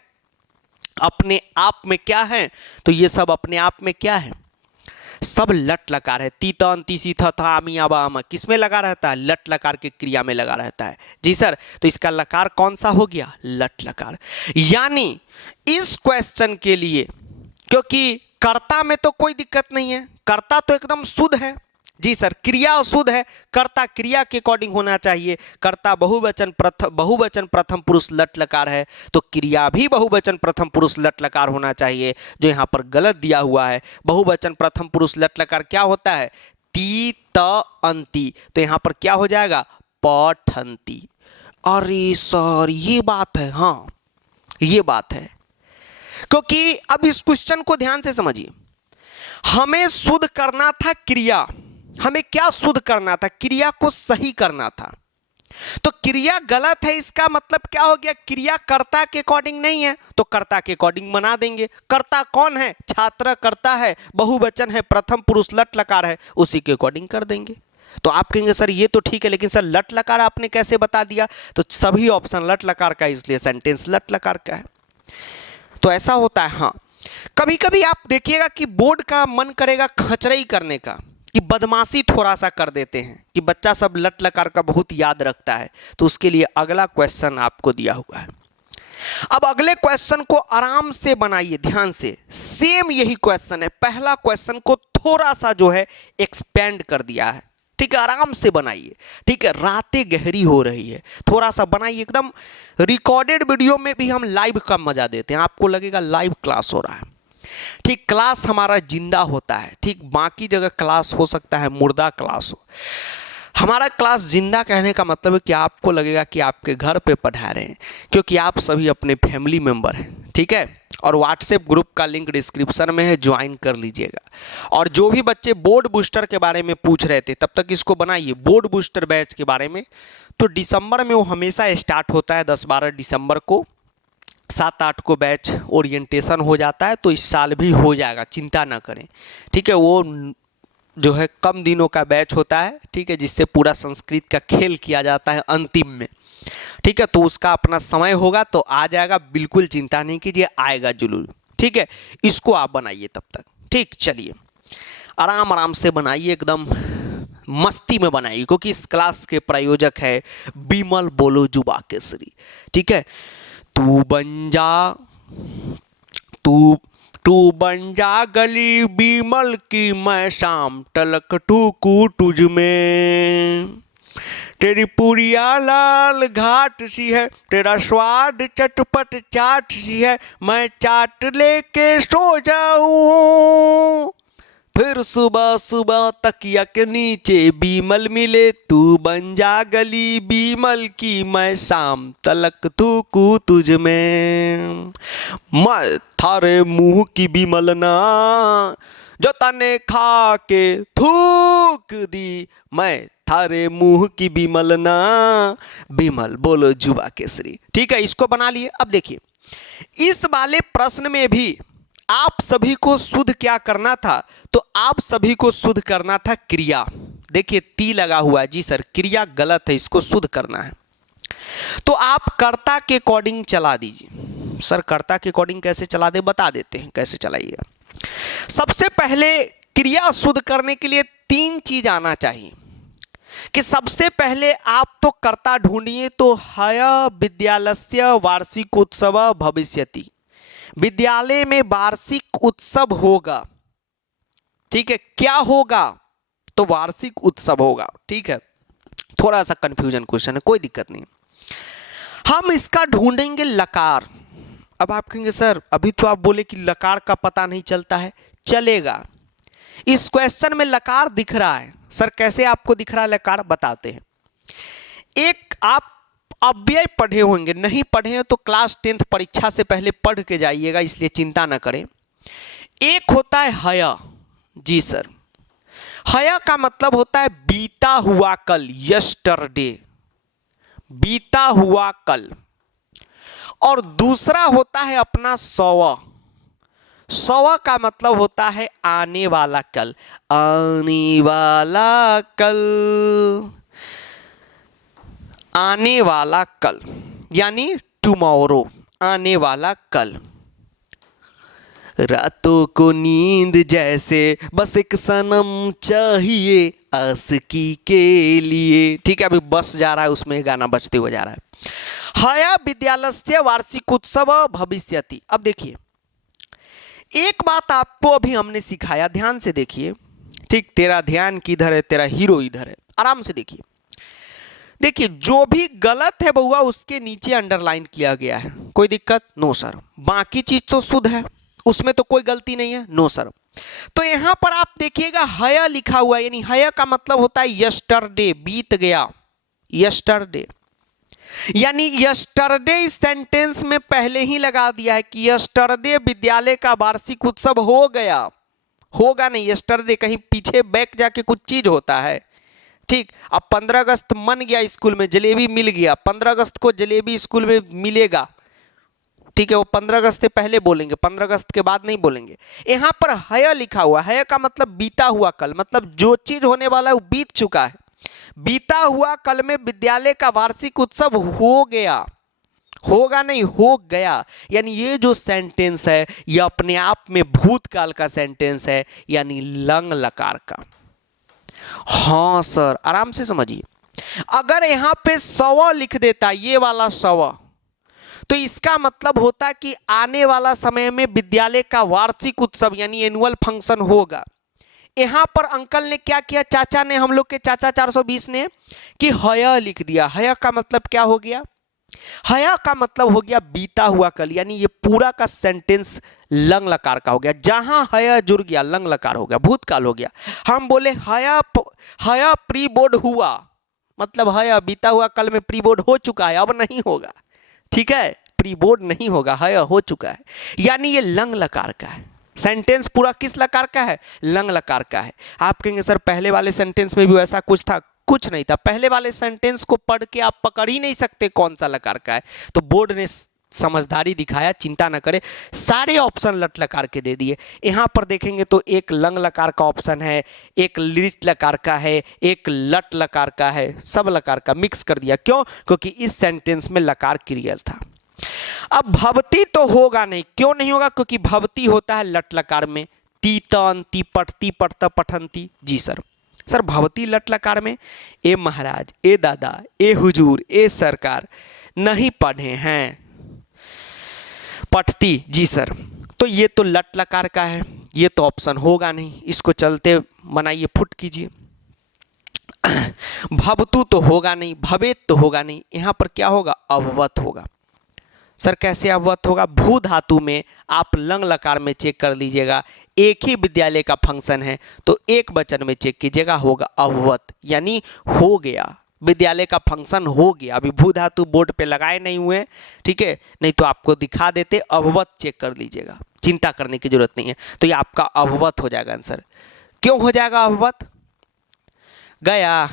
अपने आप में क्या है? तो ये सब अपने आप में क्या है? सब लट लकार है। ती, त, अंति, सी, थ, आमी, आबा, अमा किस में लगा रहता है? लट लकार के क्रिया में लगा रहता है, जी सर। तो इसका लकार कौन सा हो गया? लट लकार। यानी इस क्वेश्चन के लिए, क्योंकि कर्ता में तो कोई दिक्कत नहीं है, कर्ता तो एकदम शुद्ध है, जी सर, क्रिया शुद्ध है, कर्ता क्रिया के अकॉर्डिंग होना चाहिए। कर्ता बहुवचन प्रथम पुरुष लट लकार है, तो क्रिया भी बहुवचन प्रथम पुरुष लट लकार होना चाहिए, जो यहाँ पर गलत दिया हुआ है। बहुवचन प्रथम पुरुष लट लकार क्या होता है? ती, त, अंति, तो यहाँ पर क्या हो जाएगा? पठंती। अरे सर ये बात है, हाँ ये बात है। क्योंकि अब इस क्वेश्चन को ध्यान से समझिए, हमें शुद्ध करना था क्रिया। हमें क्या शुद्ध करना था? क्रिया को सही करना था। तो क्रिया गलत है, इसका मतलब क्या हो गया? क्रिया कर्ता के अकॉर्डिंग नहीं है, तो कर्ता के अकॉर्डिंग बना देंगे। कर्ता कौन है? छात्र कर्ता है, बहुवचन है, प्रथम पुरुष लट लकार है, उसी के अकॉर्डिंग कर देंगे। तो आप कहेंगे सर ये तो ठीक है, लेकिन सर लट लकार आपने कैसे बता दिया? तो सभी ऑप्शन लट लकार का, इसलिए सेंटेंस लट लकार का है। तो ऐसा होता है। हाँ, कभी कभी आप देखिएगा कि बोर्ड का मन करेगा खचरई करने का, कि बदमाशी थोड़ा सा कर देते हैं कि बच्चा सब लट लकार का बहुत याद रखता है, तो उसके लिए अगला क्वेश्चन आपको दिया हुआ है। अब अगले क्वेश्चन को आराम से बनाइए, ध्यान से। सेम यही क्वेश्चन है, पहला क्वेश्चन को थोड़ा सा जो है एक्सपेंड कर दिया है, ठीक है? आराम से बनाइए, ठीक है? रातें गहरी हो रही है, थोड़ा सा बनाइए। एकदम रिकॉर्डेड वीडियो में भी हम लाइव का मजा देते हैं, आपको लगेगा लाइव क्लास हो रहा है, ठीक? क्लास हमारा जिंदा होता है, ठीक? बाकी जगह क्लास हो सकता है मुर्दा क्लास हो, हमारा क्लास जिंदा कहने का मतलब है कि आपको लगेगा कि आपके घर पे पढ़ा रहे हैं, क्योंकि आप सभी अपने फैमिली मेंबर हैं, ठीक है? और व्हाट्सएप ग्रुप का लिंक डिस्क्रिप्शन में है, ज्वाइन कर लीजिएगा। और जो भी बच्चे बोर्ड बूस्टर के बारे में पूछ रहे थे, तब तक इसको बनाइए, बोर्ड बूस्टर बैच के बारे में। तो दिसंबर में वो हमेशा स्टार्ट होता है, 10-12 दिसंबर को, 7-8 को बैच ओरिएंटेशन हो जाता है, तो इस साल भी हो जाएगा, चिंता ना करें, ठीक है? वो जो है कम दिनों का बैच होता है, ठीक है, जिससे पूरा संस्कृत का खेल किया जाता है अंतिम में, ठीक है? तो उसका अपना समय होगा तो आ जाएगा, बिल्कुल चिंता नहीं कीजिए, आएगा जरूर, ठीक है? इसको आप बनाइए तब तक, ठीक? चलिए आराम आराम से बनाइए, एकदम मस्ती में बनाइए, क्योंकि इस क्लास के प्रायोजक है बिमल बोलो जुबा केसरी, ठीक है? तू बन जा गली बिमल की, मैं शाम तलक टूकू तुझ में, तेरी पुरिया लाल घाट सी है, तेरा स्वाद चटपट चाट सी है, मैं चाट लेके सो जाऊं, फिर सुबह सुबह तकिया के नीचे बीमल मिले, तू बन जा गली बीमल की, मैं शाम तलक थूकू तुझ में, मैं थारे मुंह की बीमल ना, जो तने खा के थूक दी, मैं थारे मुंह की बिमल ना बिमल, बोलो जुबा केसरी। ठीक है, इसको बना लिए। अब देखिए इस वाले प्रश्न में भी आप सभी को शुद्ध क्या करना था, तो आप सभी को शुद्ध करना था क्रिया। देखिए ती लगा हुआ है, जी सर क्रिया गलत है, इसको शुद्ध करना है। तो आप कर्ता के अकॉर्डिंग चला दीजिए। सर कर्ता के अकॉर्डिंग कैसे चला दे, बता देते हैं कैसे चलाइएगा। सबसे पहले क्रिया शुद्ध करने के लिए 3 चीज आना चाहिए कि सबसे पहले आप तो कर्ता ढूंढिए, तो हय विद्यालस्य वार्षिकोत्सव भविष्यति, विद्यालय में वार्षिक उत्सव होगा। ठीक है, क्या होगा, तो वार्षिक उत्सव होगा। ठीक है, थोड़ा सा कंफ्यूजन क्वेश्चन है, कोई दिक्कत नहीं। हम इसका ढूंढेंगे लकार। अब आप कहेंगे सर अभी तो आप बोले कि लकार का पता नहीं चलता है, चलेगा। इस क्वेश्चन में लकार दिख रहा है। सर कैसे आपको दिख रहा है लकार, बताते हैं। एक आप अव्यय पढ़े होंगे, नहीं पढ़े हैं तो क्लास 10th परीक्षा से पहले पढ़ के जाइएगा, इसलिए चिंता ना करें। एक होता है हय, जी सर, हय का मतलब होता है बीता हुआ कल, यस्टरडे, बीता हुआ कल। और दूसरा होता है अपना सव, सव का मतलब होता है आने वाला कल, आने वाला कल, आने वाला कल यानी टुमारो, आने वाला कल। रातों को नींद जैसे बस एक सनम चाहिए आशिकी के लिए। ठीक है, अभी बस जा रहा है, उसमें गाना बजते हुए जा रहा है। हय विद्यालस्य वार्षिकोत्सव भविष्यति। अब देखिए एक बात आपको अभी हमने सिखाया, ध्यान से देखिए। ठीक, तेरा ध्यान किधर है, तेरा हीरो इधर है, आराम से देखिए। देखिए जो भी गलत है बउआ उसके नीचे अंडरलाइन किया गया है, कोई दिक्कत नो सर। बाकी चीज तो शुद्ध है, उसमें तो कोई गलती नहीं है, नो सर। तो यहां पर आप देखिएगा हय लिखा हुआ है, यानी हय का मतलब होता है यस्टरडे, बीत गया, यस्टरडे। यानी यस्टरडे इस सेंटेंस में पहले ही लगा दिया है कि यस्टरडे विद्यालय का वार्षिक उत्सव हो गया, होगा नहीं, यस्टरडे कहीं पीछे बैक जाके कुछ चीज होता है। ठीक, अब 15 अगस्त मन गया स्कूल में, जलेबी मिल गया, 15 अगस्त को जलेबी स्कूल में मिलेगा। ठीक है, वो 15 अगस्त से पहले बोलेंगे, 15 अगस्त के बाद नहीं बोलेंगे। यहां पर हय लिखा हुआ, हय का मतलब बीता हुआ कल, मतलब जो चीज होने वाला है वो बीत चुका है। बीता हुआ कल में विद्यालय का वार्षिक उत्सव हो गया, होगा नहीं, हो गया। यानी ये जो सेंटेंस है ये अपने आप में भूतकाल का सेंटेंस है, यानी लंग लकार का। हाँ सर, आराम से समझिए। अगर यहां पे सव लिख देता, ये वाला सव, तो इसका मतलब होता कि आने वाला समय में विद्यालय का वार्षिक उत्सव यानी एनुअल फंक्शन होगा। यहां पर अंकल ने क्या किया, चाचा ने, हम लोग के चाचा 420 ने, कि हय लिख दिया। हय का मतलब क्या हो गया, हय का मतलब हो गया बीता हुआ कल, यानी ये पूरा का सेंटेंस लंग लकार का हो गया। जहां हय जुड़ गया लंग लकार हो गया, भूतकाल हो गया। हम बोले हय प्री बोर्ड हुआ, मतलब हय बीता हुआ कल में प्री बोर्ड हो चुका है, अब नहीं होगा। ठीक है, प्री बोर्ड नहीं होगा, हय हो चुका है, यानी ये लंग लकार का है। सेंटेंस पूरा किस लकार का है, लंग लकार का है। आप कहेंगे सर पहले वाले सेंटेंस में भी ऐसा कुछ था, कुछ नहीं था। पहले वाले सेंटेंस को पढ़ के आप पकड़ ही नहीं सकते कौन सा लकार का है, तो बोर्ड ने समझदारी दिखाया, चिंता ना करें, सारे ऑप्शन लट लकार के दे दिए। यहां पर देखेंगे तो एक लंग लकार का ऑप्शन है, एक लिट लकार का है, एक लट लकार का है, सब लकार का मिक्स कर दिया। क्यों, क्योंकि इस सेंटेंस में लकार क्लियर था। अब भवती तो होगा नहीं, क्यों नहीं होगा, क्योंकि भवती होता है लट लकार में, तीतन ती पठती पठता पठंती। जी सर, सर भवती लट लकार में, ए महाराज, ए दादा, ए हुजूर, ए सरकार नहीं पढ़े हैं, पठती। जी सर, तो ये तो लट लकार का है, ये तो ऑप्शन होगा नहीं, इसको चलते बनाइए, फुट कीजिए। भवतु तो होगा नहीं, भवेत तो होगा नहीं, यहां पर क्या होगा, अववत होगा। सर कैसे अववत होगा, भू धातु में आप लंग लकार में चेक कर लीजिएगा, एक ही विद्यालय का फंक्शन है तो एक वचन में चेक कीजिएगा, होगा अववत, यानी हो गया, विद्यालय का फंक्शन हो गया। अभी भू धातु बोर्ड पे लगाए नहीं हुए, ठीक है, नहीं तो आपको दिखा देते, अववत चेक कर लीजिएगा। चिंता करने की जरूरत नहीं है। तो ये आपका अभवत हो जाएगा आंसर। क्यों हो जाएगा अभवत? गया,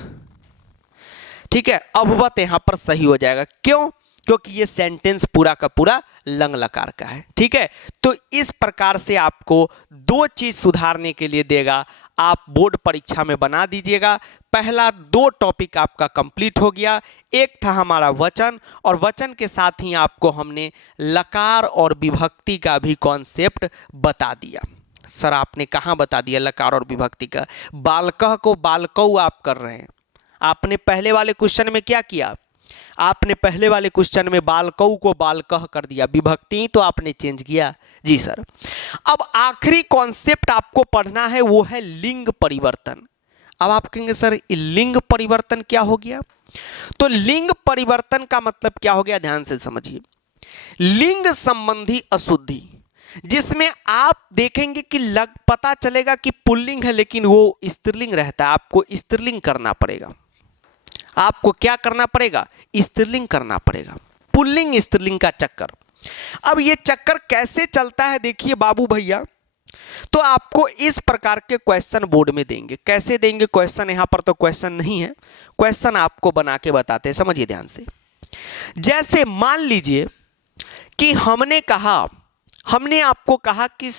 ठीक है, अभवत यहां पर सही हो जाएगा। क्यों? क्योंकि ये सेंटेंस पूरा का पूरा लंग लकार का है, ठीक है। तो इस प्रकार से आपको दो चीज सुधारने के लिए देगा, आप बोर्ड परीक्षा में बना दीजिएगा। पहला 2 टॉपिक आपका कंप्लीट हो गया। एक था हमारा वचन, और वचन के साथ ही आपको हमने लकार और विभक्ति का भी कॉन्सेप्ट बता दिया। सर आपने कहाँ बता दिया लकार और विभक्ति का? बालकः को बालकौ आप कर रहे हैं। आपने पहले वाले क्वेश्चन में क्या किया? आपने पहले वाले क्वेश्चन में बालकौ को बालकः कर दिया, विभक्ति तो आपने चेंज किया। जी सर। अब आखिरी कॉन्सेप्ट आपको पढ़ना है, वो है लिंग परिवर्तन। अब आप कहेंगे सर लिंग परिवर्तन क्या हो गया? तो लिंग परिवर्तन का मतलब क्या हो गया, ध्यान से समझिए। लिंग संबंधी अशुद्धि, जिसमें आप देखेंगे कि पता चलेगा कि पुल्लिंग है लेकिन वो स्त्रीलिंग रहता है, आपको स्त्रीलिंग करना पड़ेगा। आपको क्या करना पड़ेगा? स्त्रीलिंग करना पड़ेगा। पुल्लिंग स्त्रीलिंग का चक्कर। अब ये चक्कर कैसे चलता है देखिए बाबू भैया, तो आपको इस प्रकार के क्वेश्चन बोर्ड में देंगे। कैसे देंगे क्वेश्चन? यहां पर तो क्वेश्चन नहीं है, क्वेश्चन आपको बना के बताते हैं, समझिए ध्यान से। जैसे मान लीजिए कि हमने आपको कहा कि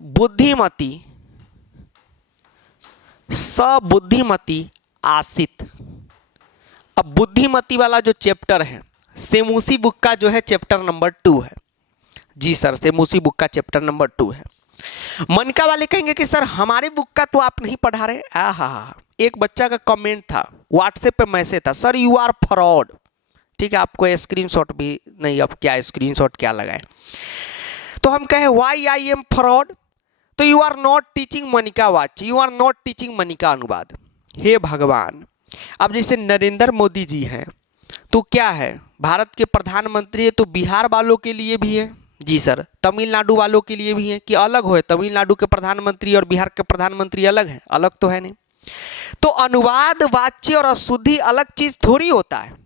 बुद्धिमती आसित। अब बुद्धिमती वाला जो चैप्टर है सेमूसी बुक का जो है चैप्टर नंबर 2 है। जी सर, सेमूसी बुक का चैप्टर नंबर 2 है। मनका वाले कहेंगे कि सर हमारे बुक का तो आप नहीं पढ़ा रहे। एक बच्चा का कमेंट था, व्हाट्सएप पे मैसेज था, सर यू आर फ्रॉड। ठीक है, आपको स्क्रीनशॉट भी नहीं, अब क्या स्क्रीनशॉट क्या लगाए। तो हम कहे व्हाई आई एम फ्रॉड, तो यू आर नॉट टीचिंग मनिका वाच, यू आर नॉट टीचिंग मनिका अनुवाद। हे भगवान, अब जैसे नरेंद्र मोदी जी हैं तो क्या है, भारत के प्रधानमंत्री है, तो बिहार वालों के लिए भी है। जी सर, तमिलनाडु वालों के लिए भी है कि अलग हो? तमिलनाडु के प्रधानमंत्री और बिहार के प्रधानमंत्री अलग हैं? अलग तो है नहीं। तो अनुवाद वाच्य और अशुद्धि अलग चीज थोड़ी होता है।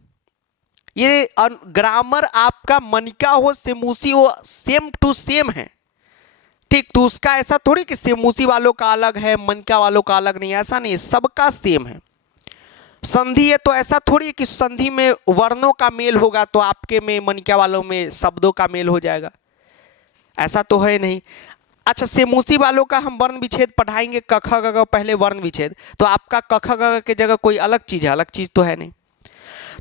ये ग्रामर आपका मनिका हो सेमूसी हो, सेम टू सेम है, ठीक। तो उसका ऐसा थोड़ी कि सेमूसी वालों का अलग है मनिका वालों का अलग नहीं, ऐसा नहीं, सबका सेम है। संधि है तो ऐसा थोड़ी कि संधि में वर्णों का मेल होगा तो आपके में मनिका वालों में शब्दों का मेल हो जाएगा, ऐसा तो है नहीं। अच्छा, सेमूसी वालों का हम वर्ण विच्छेद पढ़ाएंगे, क ख ग घ पहले वर्ण विच्छेद, तो आपका क ख ग घ के जगह कोई अलग चीज है? अलग चीज तो है नहीं।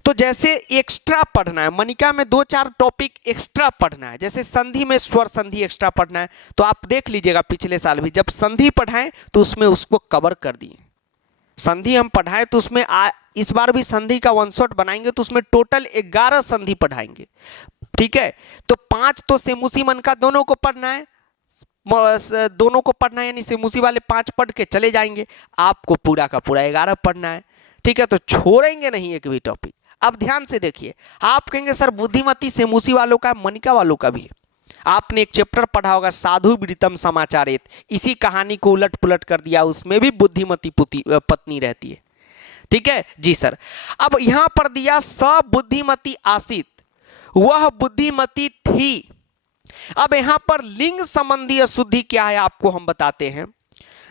तो जैसे एक्स्ट्रा पढ़ना है, मनिका में 2-4 टॉपिक एक्स्ट्रा पढ़ना है, जैसे संधि में स्वर संधि एक्स्ट्रा पढ़ना है, तो आप देख लीजिएगा पिछले साल भी जब संधि पढ़ाएं तो उसमें उसको कवर कर दिए। संधि हम पढ़ाएं तो उसमें इस बार भी संधि का 1 शॉट बनाएंगे तो उसमें टोटल 11 संधि पढ़ाएंगे, ठीक है। तो 5 तो सेमूसी मनिका दोनों को पढ़ना है, यानी सेमूसी वाले 5 पढ़ के चले जाएंगे, आपको पूरा का पूरा 11 पढ़ना है, ठीक है। तो छोड़ेंगे नहीं एक भी टॉपिक। अब ध्यान से देखिए, आप कहेंगे सर बुद्धिमती सेमूसी वालों का मनिका वालों का भी है। आपने एक चैप्टर पढ़ा होगा साधु वृतम समाचारित, इसी कहानी को उलट पुलट कर दिया, उसमें भी बुद्धिमती पत्नी रहती है, ठीक है। जी सर, अब यहां पर दिया स बुद्धिमती आसित, वह बुद्धिमती थी। अब यहां पर लिंग संबंधी अशुद्धि क्या है आपको हम बताते हैं।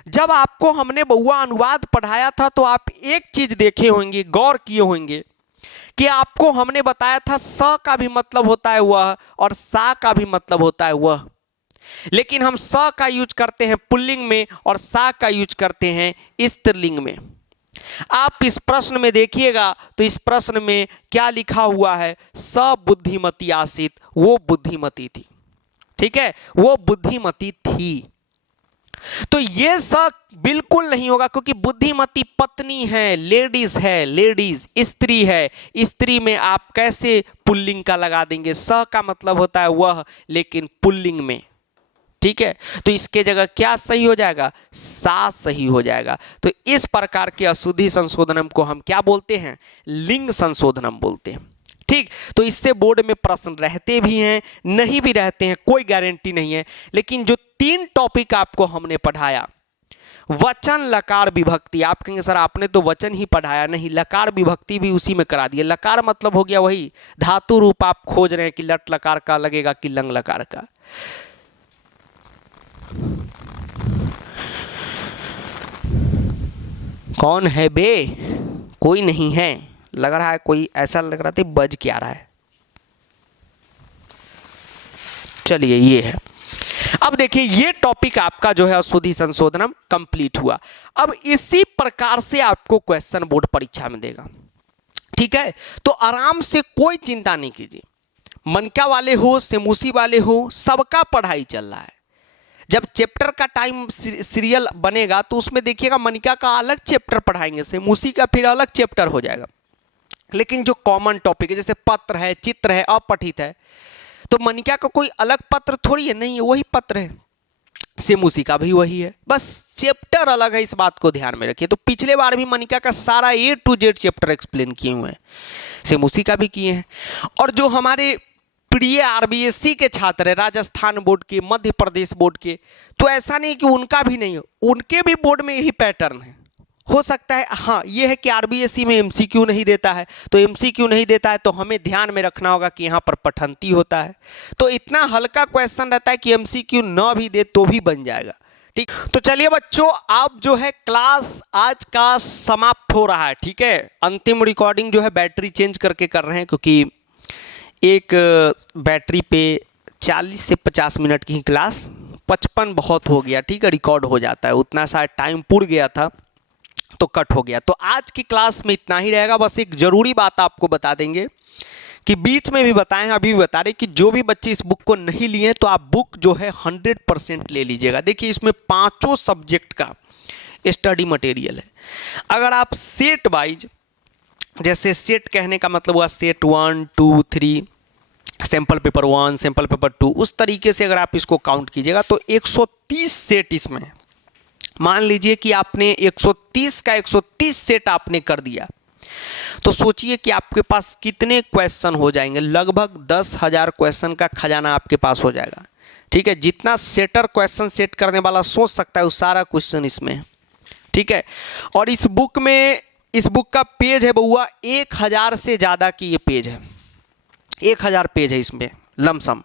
जब आपको हमने बहुआ अनुवाद पढ़ाया था तो आप एक चीज देखे होंगे, गौर किए होंगे कि आपको हमने बताया था स का भी मतलब होता है वह और सा का भी मतलब होता है वह, लेकिन हम स का यूज करते हैं पुल्लिंग में और सा का यूज करते हैं स्त्रीलिंग में। आप इस प्रश्न में देखिएगा तो इस प्रश्न में क्या लिखा हुआ है, स बुद्धिमती आसित, वो बुद्धिमती थी, ठीक है, वो बुद्धिमती थी। तो ये स बिल्कुल नहीं होगा क्योंकि बुद्धिमती पत्नी है, लेडीज है, लेडीज स्त्री है, स्त्री में आप कैसे पुल्लिंग का लगा देंगे? स का मतलब होता है वह, लेकिन पुल्लिंग में, ठीक है। तो इसके जगह क्या सही हो जाएगा? सा सही हो जाएगा। तो इस प्रकार के अशुद्धि संशोधनम को हम क्या बोलते हैं? लिंग संशोधनम बोलते हैं, ठीक। तो इससे बोर्ड में प्रश्न रहते भी हैं, नहीं भी रहते हैं, कोई गारंटी नहीं है। लेकिन जो 3 टॉपिक आपको हमने पढ़ाया वचन लकार विभक्ति। आप कहेंगे सर आपने तो वचन ही पढ़ाया, नहीं, लकार विभक्ति भी उसी में करा दिया। लकार मतलब हो गया वही धातु रूप आप खोज रहे हैं कि लट लकार का लगेगा कि लंग लकार का। कौन है बे? कोई नहीं है, लग रहा है कोई, ऐसा लग रहा था बज क्या रहा है। चलिए ये है। अब देखिए ये टॉपिक आपका जो है अशुद्धि संशोधनम कंप्लीट हुआ। अब इसी प्रकार से आपको क्वेश्चन बोर्ड परीक्षा में देगा, ठीक है। तो आराम से कोई चिंता नहीं कीजिए, मनका वाले हो सेमूसी वाले हो, सबका पढ़ाई चल रहा है। जब चैप्टर का टाइम सीरियल बनेगा तो उसमें देखिएगा मनिका का अलग चैप्टर पढ़ाएंगे, सेमूसी का फिर अलग चैप्टर हो जाएगा। लेकिन जो कॉमन टॉपिक है जैसे पत्र है, चित्र है, अपठित है, तो मनिका का कोई अलग पत्र थोड़ी है, नहीं है, वही पत्र है। सेमूसी का भी वही है, बस चैप्टर अलग है, इस बात को ध्यान में रखिए। तो पिछले बार भी मनिका का सारा A to Z chapter explain किए हुए हैं, सेमूसी का भी किए हैं। और जो हमारे प्रिय RBSC के छात्र है, राजस्थान बोर्ड के, मध्य प्रदेश बोर्ड के, तो ऐसा नहीं कि उनका भी नहीं हो, उनके भी बोर्ड में यही पैटर्न है। हो सकता है हाँ ये है कि RBSC में MCQ नहीं देता है, तो MCQ नहीं देता है तो हमें ध्यान में रखना होगा कि यहाँ पर पठंती होता है, तो इतना हल्का क्वेश्चन रहता है कि MCQ ना भी दे तो भी बन जाएगा, ठीक। तो चलिए बच्चों, आप जो है क्लास आज का समाप्त हो रहा है, ठीक है। अंतिम रिकॉर्डिंग जो है बैटरी चेंज करके कर रहे हैं, क्योंकि एक बैटरी पे 40 से 50 मिनट की क्लास, 55 बहुत हो गया, ठीक है, रिकॉर्ड हो जाता है, उतना सा टाइम पूर गया था तो कट हो गया। तो आज की क्लास में इतना ही रहेगा। बस एक ज़रूरी बात आपको बता देंगे कि बीच में भी बताएं, अभी भी बता रहे कि जो भी बच्चे इस बुक को नहीं लिए तो आप बुक जो है 100% ले लीजिएगा। देखिए इसमें 5 सब्जेक्ट का स्टडी मटेरियल है। अगर आप सेट वाइज, जैसे सेट कहने का मतलब हुआ set 1 2 3, sample paper 1, sample paper 2, उस तरीके से अगर आप इसको काउंट कीजिएगा तो 130 सेट इसमें। मान लीजिए कि आपने 130 का 130 सेट आपने कर दिया, तो सोचिए कि आपके पास कितने क्वेश्चन हो जाएंगे। लगभग 10,000 क्वेश्चन का खजाना आपके पास हो जाएगा, ठीक है। जितना सेटर क्वेश्चन सेट करने वाला सोच सकता है वो सारा क्वेश्चन इसमें है, ठीक है। और इस बुक में, इस बुक का पेज है बउआ 1000 से ज़्यादा की ये पेज है, 1000 पेज है इसमें लमसम।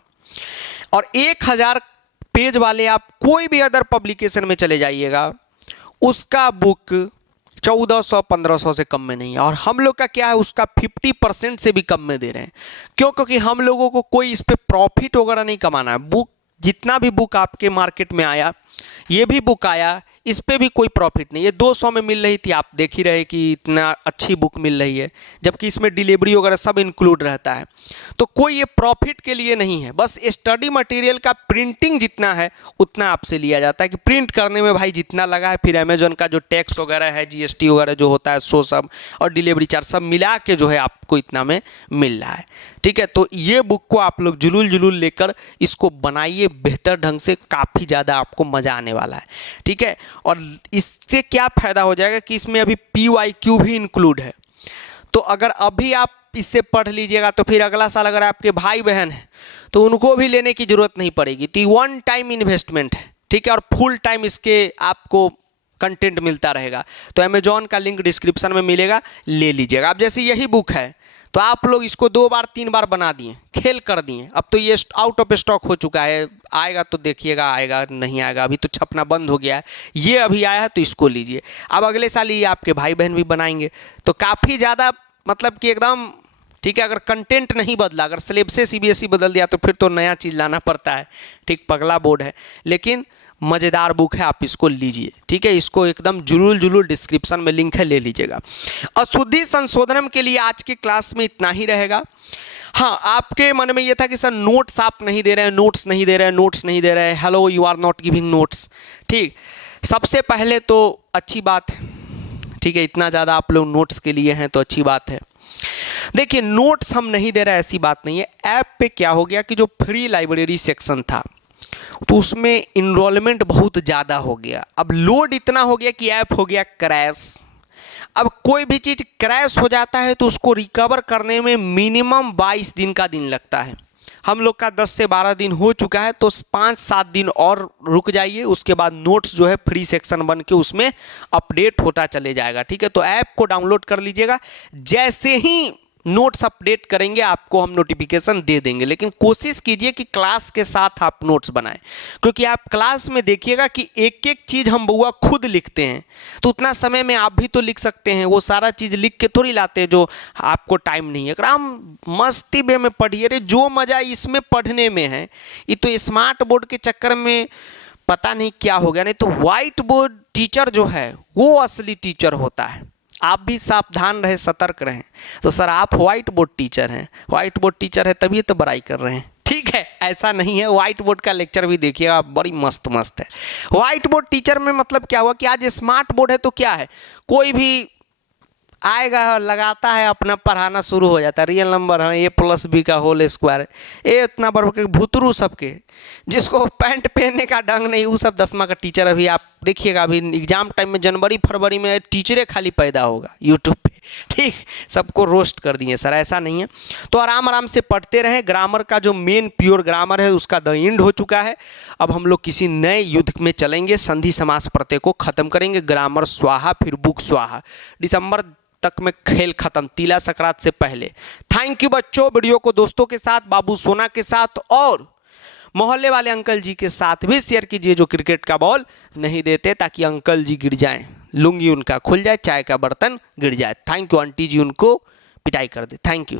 और 1000 पेज वाले आप कोई भी अदर पब्लिकेशन में चले जाइएगा, उसका बुक 1400-1500 से कम में नहीं है। और हम लोग का क्या है, उसका 50% से भी कम में दे रहे हैं। क्यों? क्योंकि हम लोगों को कोई इस पर प्रॉफिट वगैरह नहीं कमाना है। बुक जितना भी बुक आपके मार्केट में आया, ये भी बुक आया, इस पे भी कोई प्रॉफिट नहीं है। 200 में मिल रही थी, आप देख ही रहे कि इतना अच्छी बुक मिल रही है, जबकि इसमें डिलीवरी वगैरह सब इंक्लूड रहता है। तो कोई ये प्रॉफिट के लिए नहीं है, बस स्टडी मटेरियल का प्रिंटिंग जितना है उतना आपसे लिया जाता है कि प्रिंट करने में भाई जितना लगा है, फिर अमेजोन का जो टैक्स वगैरह है, GST वगैरह जो होता है सो सब, और डिलीवरी चार्ज सब मिला के जो है आपको इतना में मिल रहा है, ठीक है। तो ये बुक को आप लोग जुलूल लेकर इसको बनाइए बेहतर ढंग से, काफ़ी ज़्यादा आपको मज़ा आने वाला है, ठीक है। और इससे क्या फ़ायदा हो जाएगा कि इसमें अभी PYQ भी इंक्लूड है। तो अगर अभी आप इससे पढ़ लीजिएगा तो फिर अगला साल अगर आपके भाई बहन हैं तो उनको भी लेने की ज़रूरत नहीं पड़ेगी। तो 1 टाइम इन्वेस्टमेंट है, ठीक है। और फुल टाइम इसके आपको कंटेंट मिलता रहेगा। तो अमेजॉन का लिंक डिस्क्रिप्शन में मिलेगा, ले लीजिएगा। अब जैसे यही बुक है तो आप लोग इसको 2 बार 3 बार बना दिए, खेल कर दिए, अब तो ये आउट ऑफ स्टॉक हो चुका है। आएगा तो देखिएगा, आएगा नहीं आएगा, अभी तो छपना बंद हो गया है। ये अभी आया है तो इसको लीजिए। अब अगले साल ये आपके भाई बहन भी बनाएंगे तो काफ़ी ज़्यादा, मतलब कि एकदम, ठीक है। अगर कंटेंट नहीं बदला, अगर सिलेबस से CBSE बदल दिया तो फिर तो नया चीज़ लाना पड़ता है, ठीक। पगला बोर्ड है, लेकिन मज़ेदार बुक है, आप इसको लीजिए, ठीक है। इसको एकदम जुलूल डिस्क्रिप्शन में लिंक है, ले लीजिएगा। अशुद्धि संशोधनम के लिए आज की क्लास में इतना ही रहेगा। हाँ, आपके मन में ये था कि सर नोट्स आप नहीं दे रहे हैं, नोट्स नहीं दे रहे हैं, नोट्स नहीं दे रहे हैं, hello you are not giving notes, ठीक। सबसे पहले तो अच्छी बात है, ठीक है, इतना ज़्यादा आप लोग नोट्स के लिए हैं तो अच्छी बात है। देखिए नोट्स हम नहीं दे रहे हैं ऐसी बात नहीं है। ऐप पे क्या हो गया कि जो फ्री लाइब्रेरी सेक्शन था तो उसमें इनरोलमेंट बहुत ज़्यादा हो गया। अब लोड इतना हो गया कि ऐप हो गया क्रैश। अब कोई भी चीज़ क्रैश हो जाता है तो उसको रिकवर करने में मिनिमम 22 दिन का दिन लगता है। हम लोग का 10 से 12 दिन हो चुका है, तो 5-7 दिन और रुक जाइए, उसके बाद नोट्स जो है फ्री सेक्शन बन के उसमें अपडेट होता चले जाएगा। ठीक है, तो ऐप को डाउनलोड कर लीजिएगा, जैसे ही नोट्स अपडेट करेंगे आपको हम नोटिफिकेशन दे देंगे। लेकिन कोशिश कीजिए कि क्लास के साथ आप नोट्स बनाएं, क्योंकि आप क्लास में देखिएगा कि एक एक चीज़ हम बउआ खुद लिखते हैं, तो उतना समय में आप भी तो लिख सकते हैं, वो सारा चीज़ लिख के थोड़ी लाते हैं जो आपको टाइम नहीं है। अगर हम मस्ती वे में पढ़िए रे, जो मज़ा इसमें पढ़ने में है, ये तो स्मार्ट बोर्ड के चक्कर में पता नहीं क्या हो गया। नहीं तो व्हाइट बोर्ड टीचर जो है वो असली टीचर होता है। आप भी सावधान रहे, सतर्क रहें। तो सर आप व्हाइट बोर्ड टीचर हैं, व्हाइट बोर्ड टीचर है तभी तो बड़ाई कर रहे हैं। ठीक है, ऐसा नहीं है। व्हाइट बोर्ड का लेक्चर भी देखिएगा, बड़ी मस्त मस्त है। व्हाइट बोर्ड टीचर में मतलब क्या हुआ कि आज स्मार्ट बोर्ड है तो क्या है, कोई भी आएगा लगाता है अपना पढ़ाना शुरू हो जाता है। रियल नंबर है a+b का होल स्क्वायर, ये इतना बड़ा के भुतरू सबके, जिसको पैंट पहनने का ढंग नहीं, वो सब 10वीं का टीचर। अभी आप देखिएगा, अभी एग्जाम टाइम में जनवरी फरवरी में टीचरें खाली पैदा होगा यूट्यूब पे। ठीक, सबको रोस्ट कर दिए सर, ऐसा नहीं है। तो आराम आराम से पढ़ते रहे। ग्रामर का जो मेन प्योर ग्रामर है उसका द एंड हो चुका है। अब हम लोग किसी नए युद्ध में चलेंगे, संधि समास प्रत्यय को खत्म करेंगे। ग्रामर स्वाहा, फिर बुक स्वाहा। दिसंबर तक में खेल खत्म, तिला संक्रांत से पहले। थैंक यू बच्चों। वीडियो को दोस्तों के साथ, बाबू सोना के साथ और मोहल्ले वाले अंकल जी के साथ भी शेयर कीजिए, जो क्रिकेट का बॉल नहीं देते, ताकि अंकल जी गिर जाएं, लुंगी उनका खुल जाए, चाय का बर्तन गिर जाए। Thank you. आंटी जी उनको पिटाई कर दे। Thank you.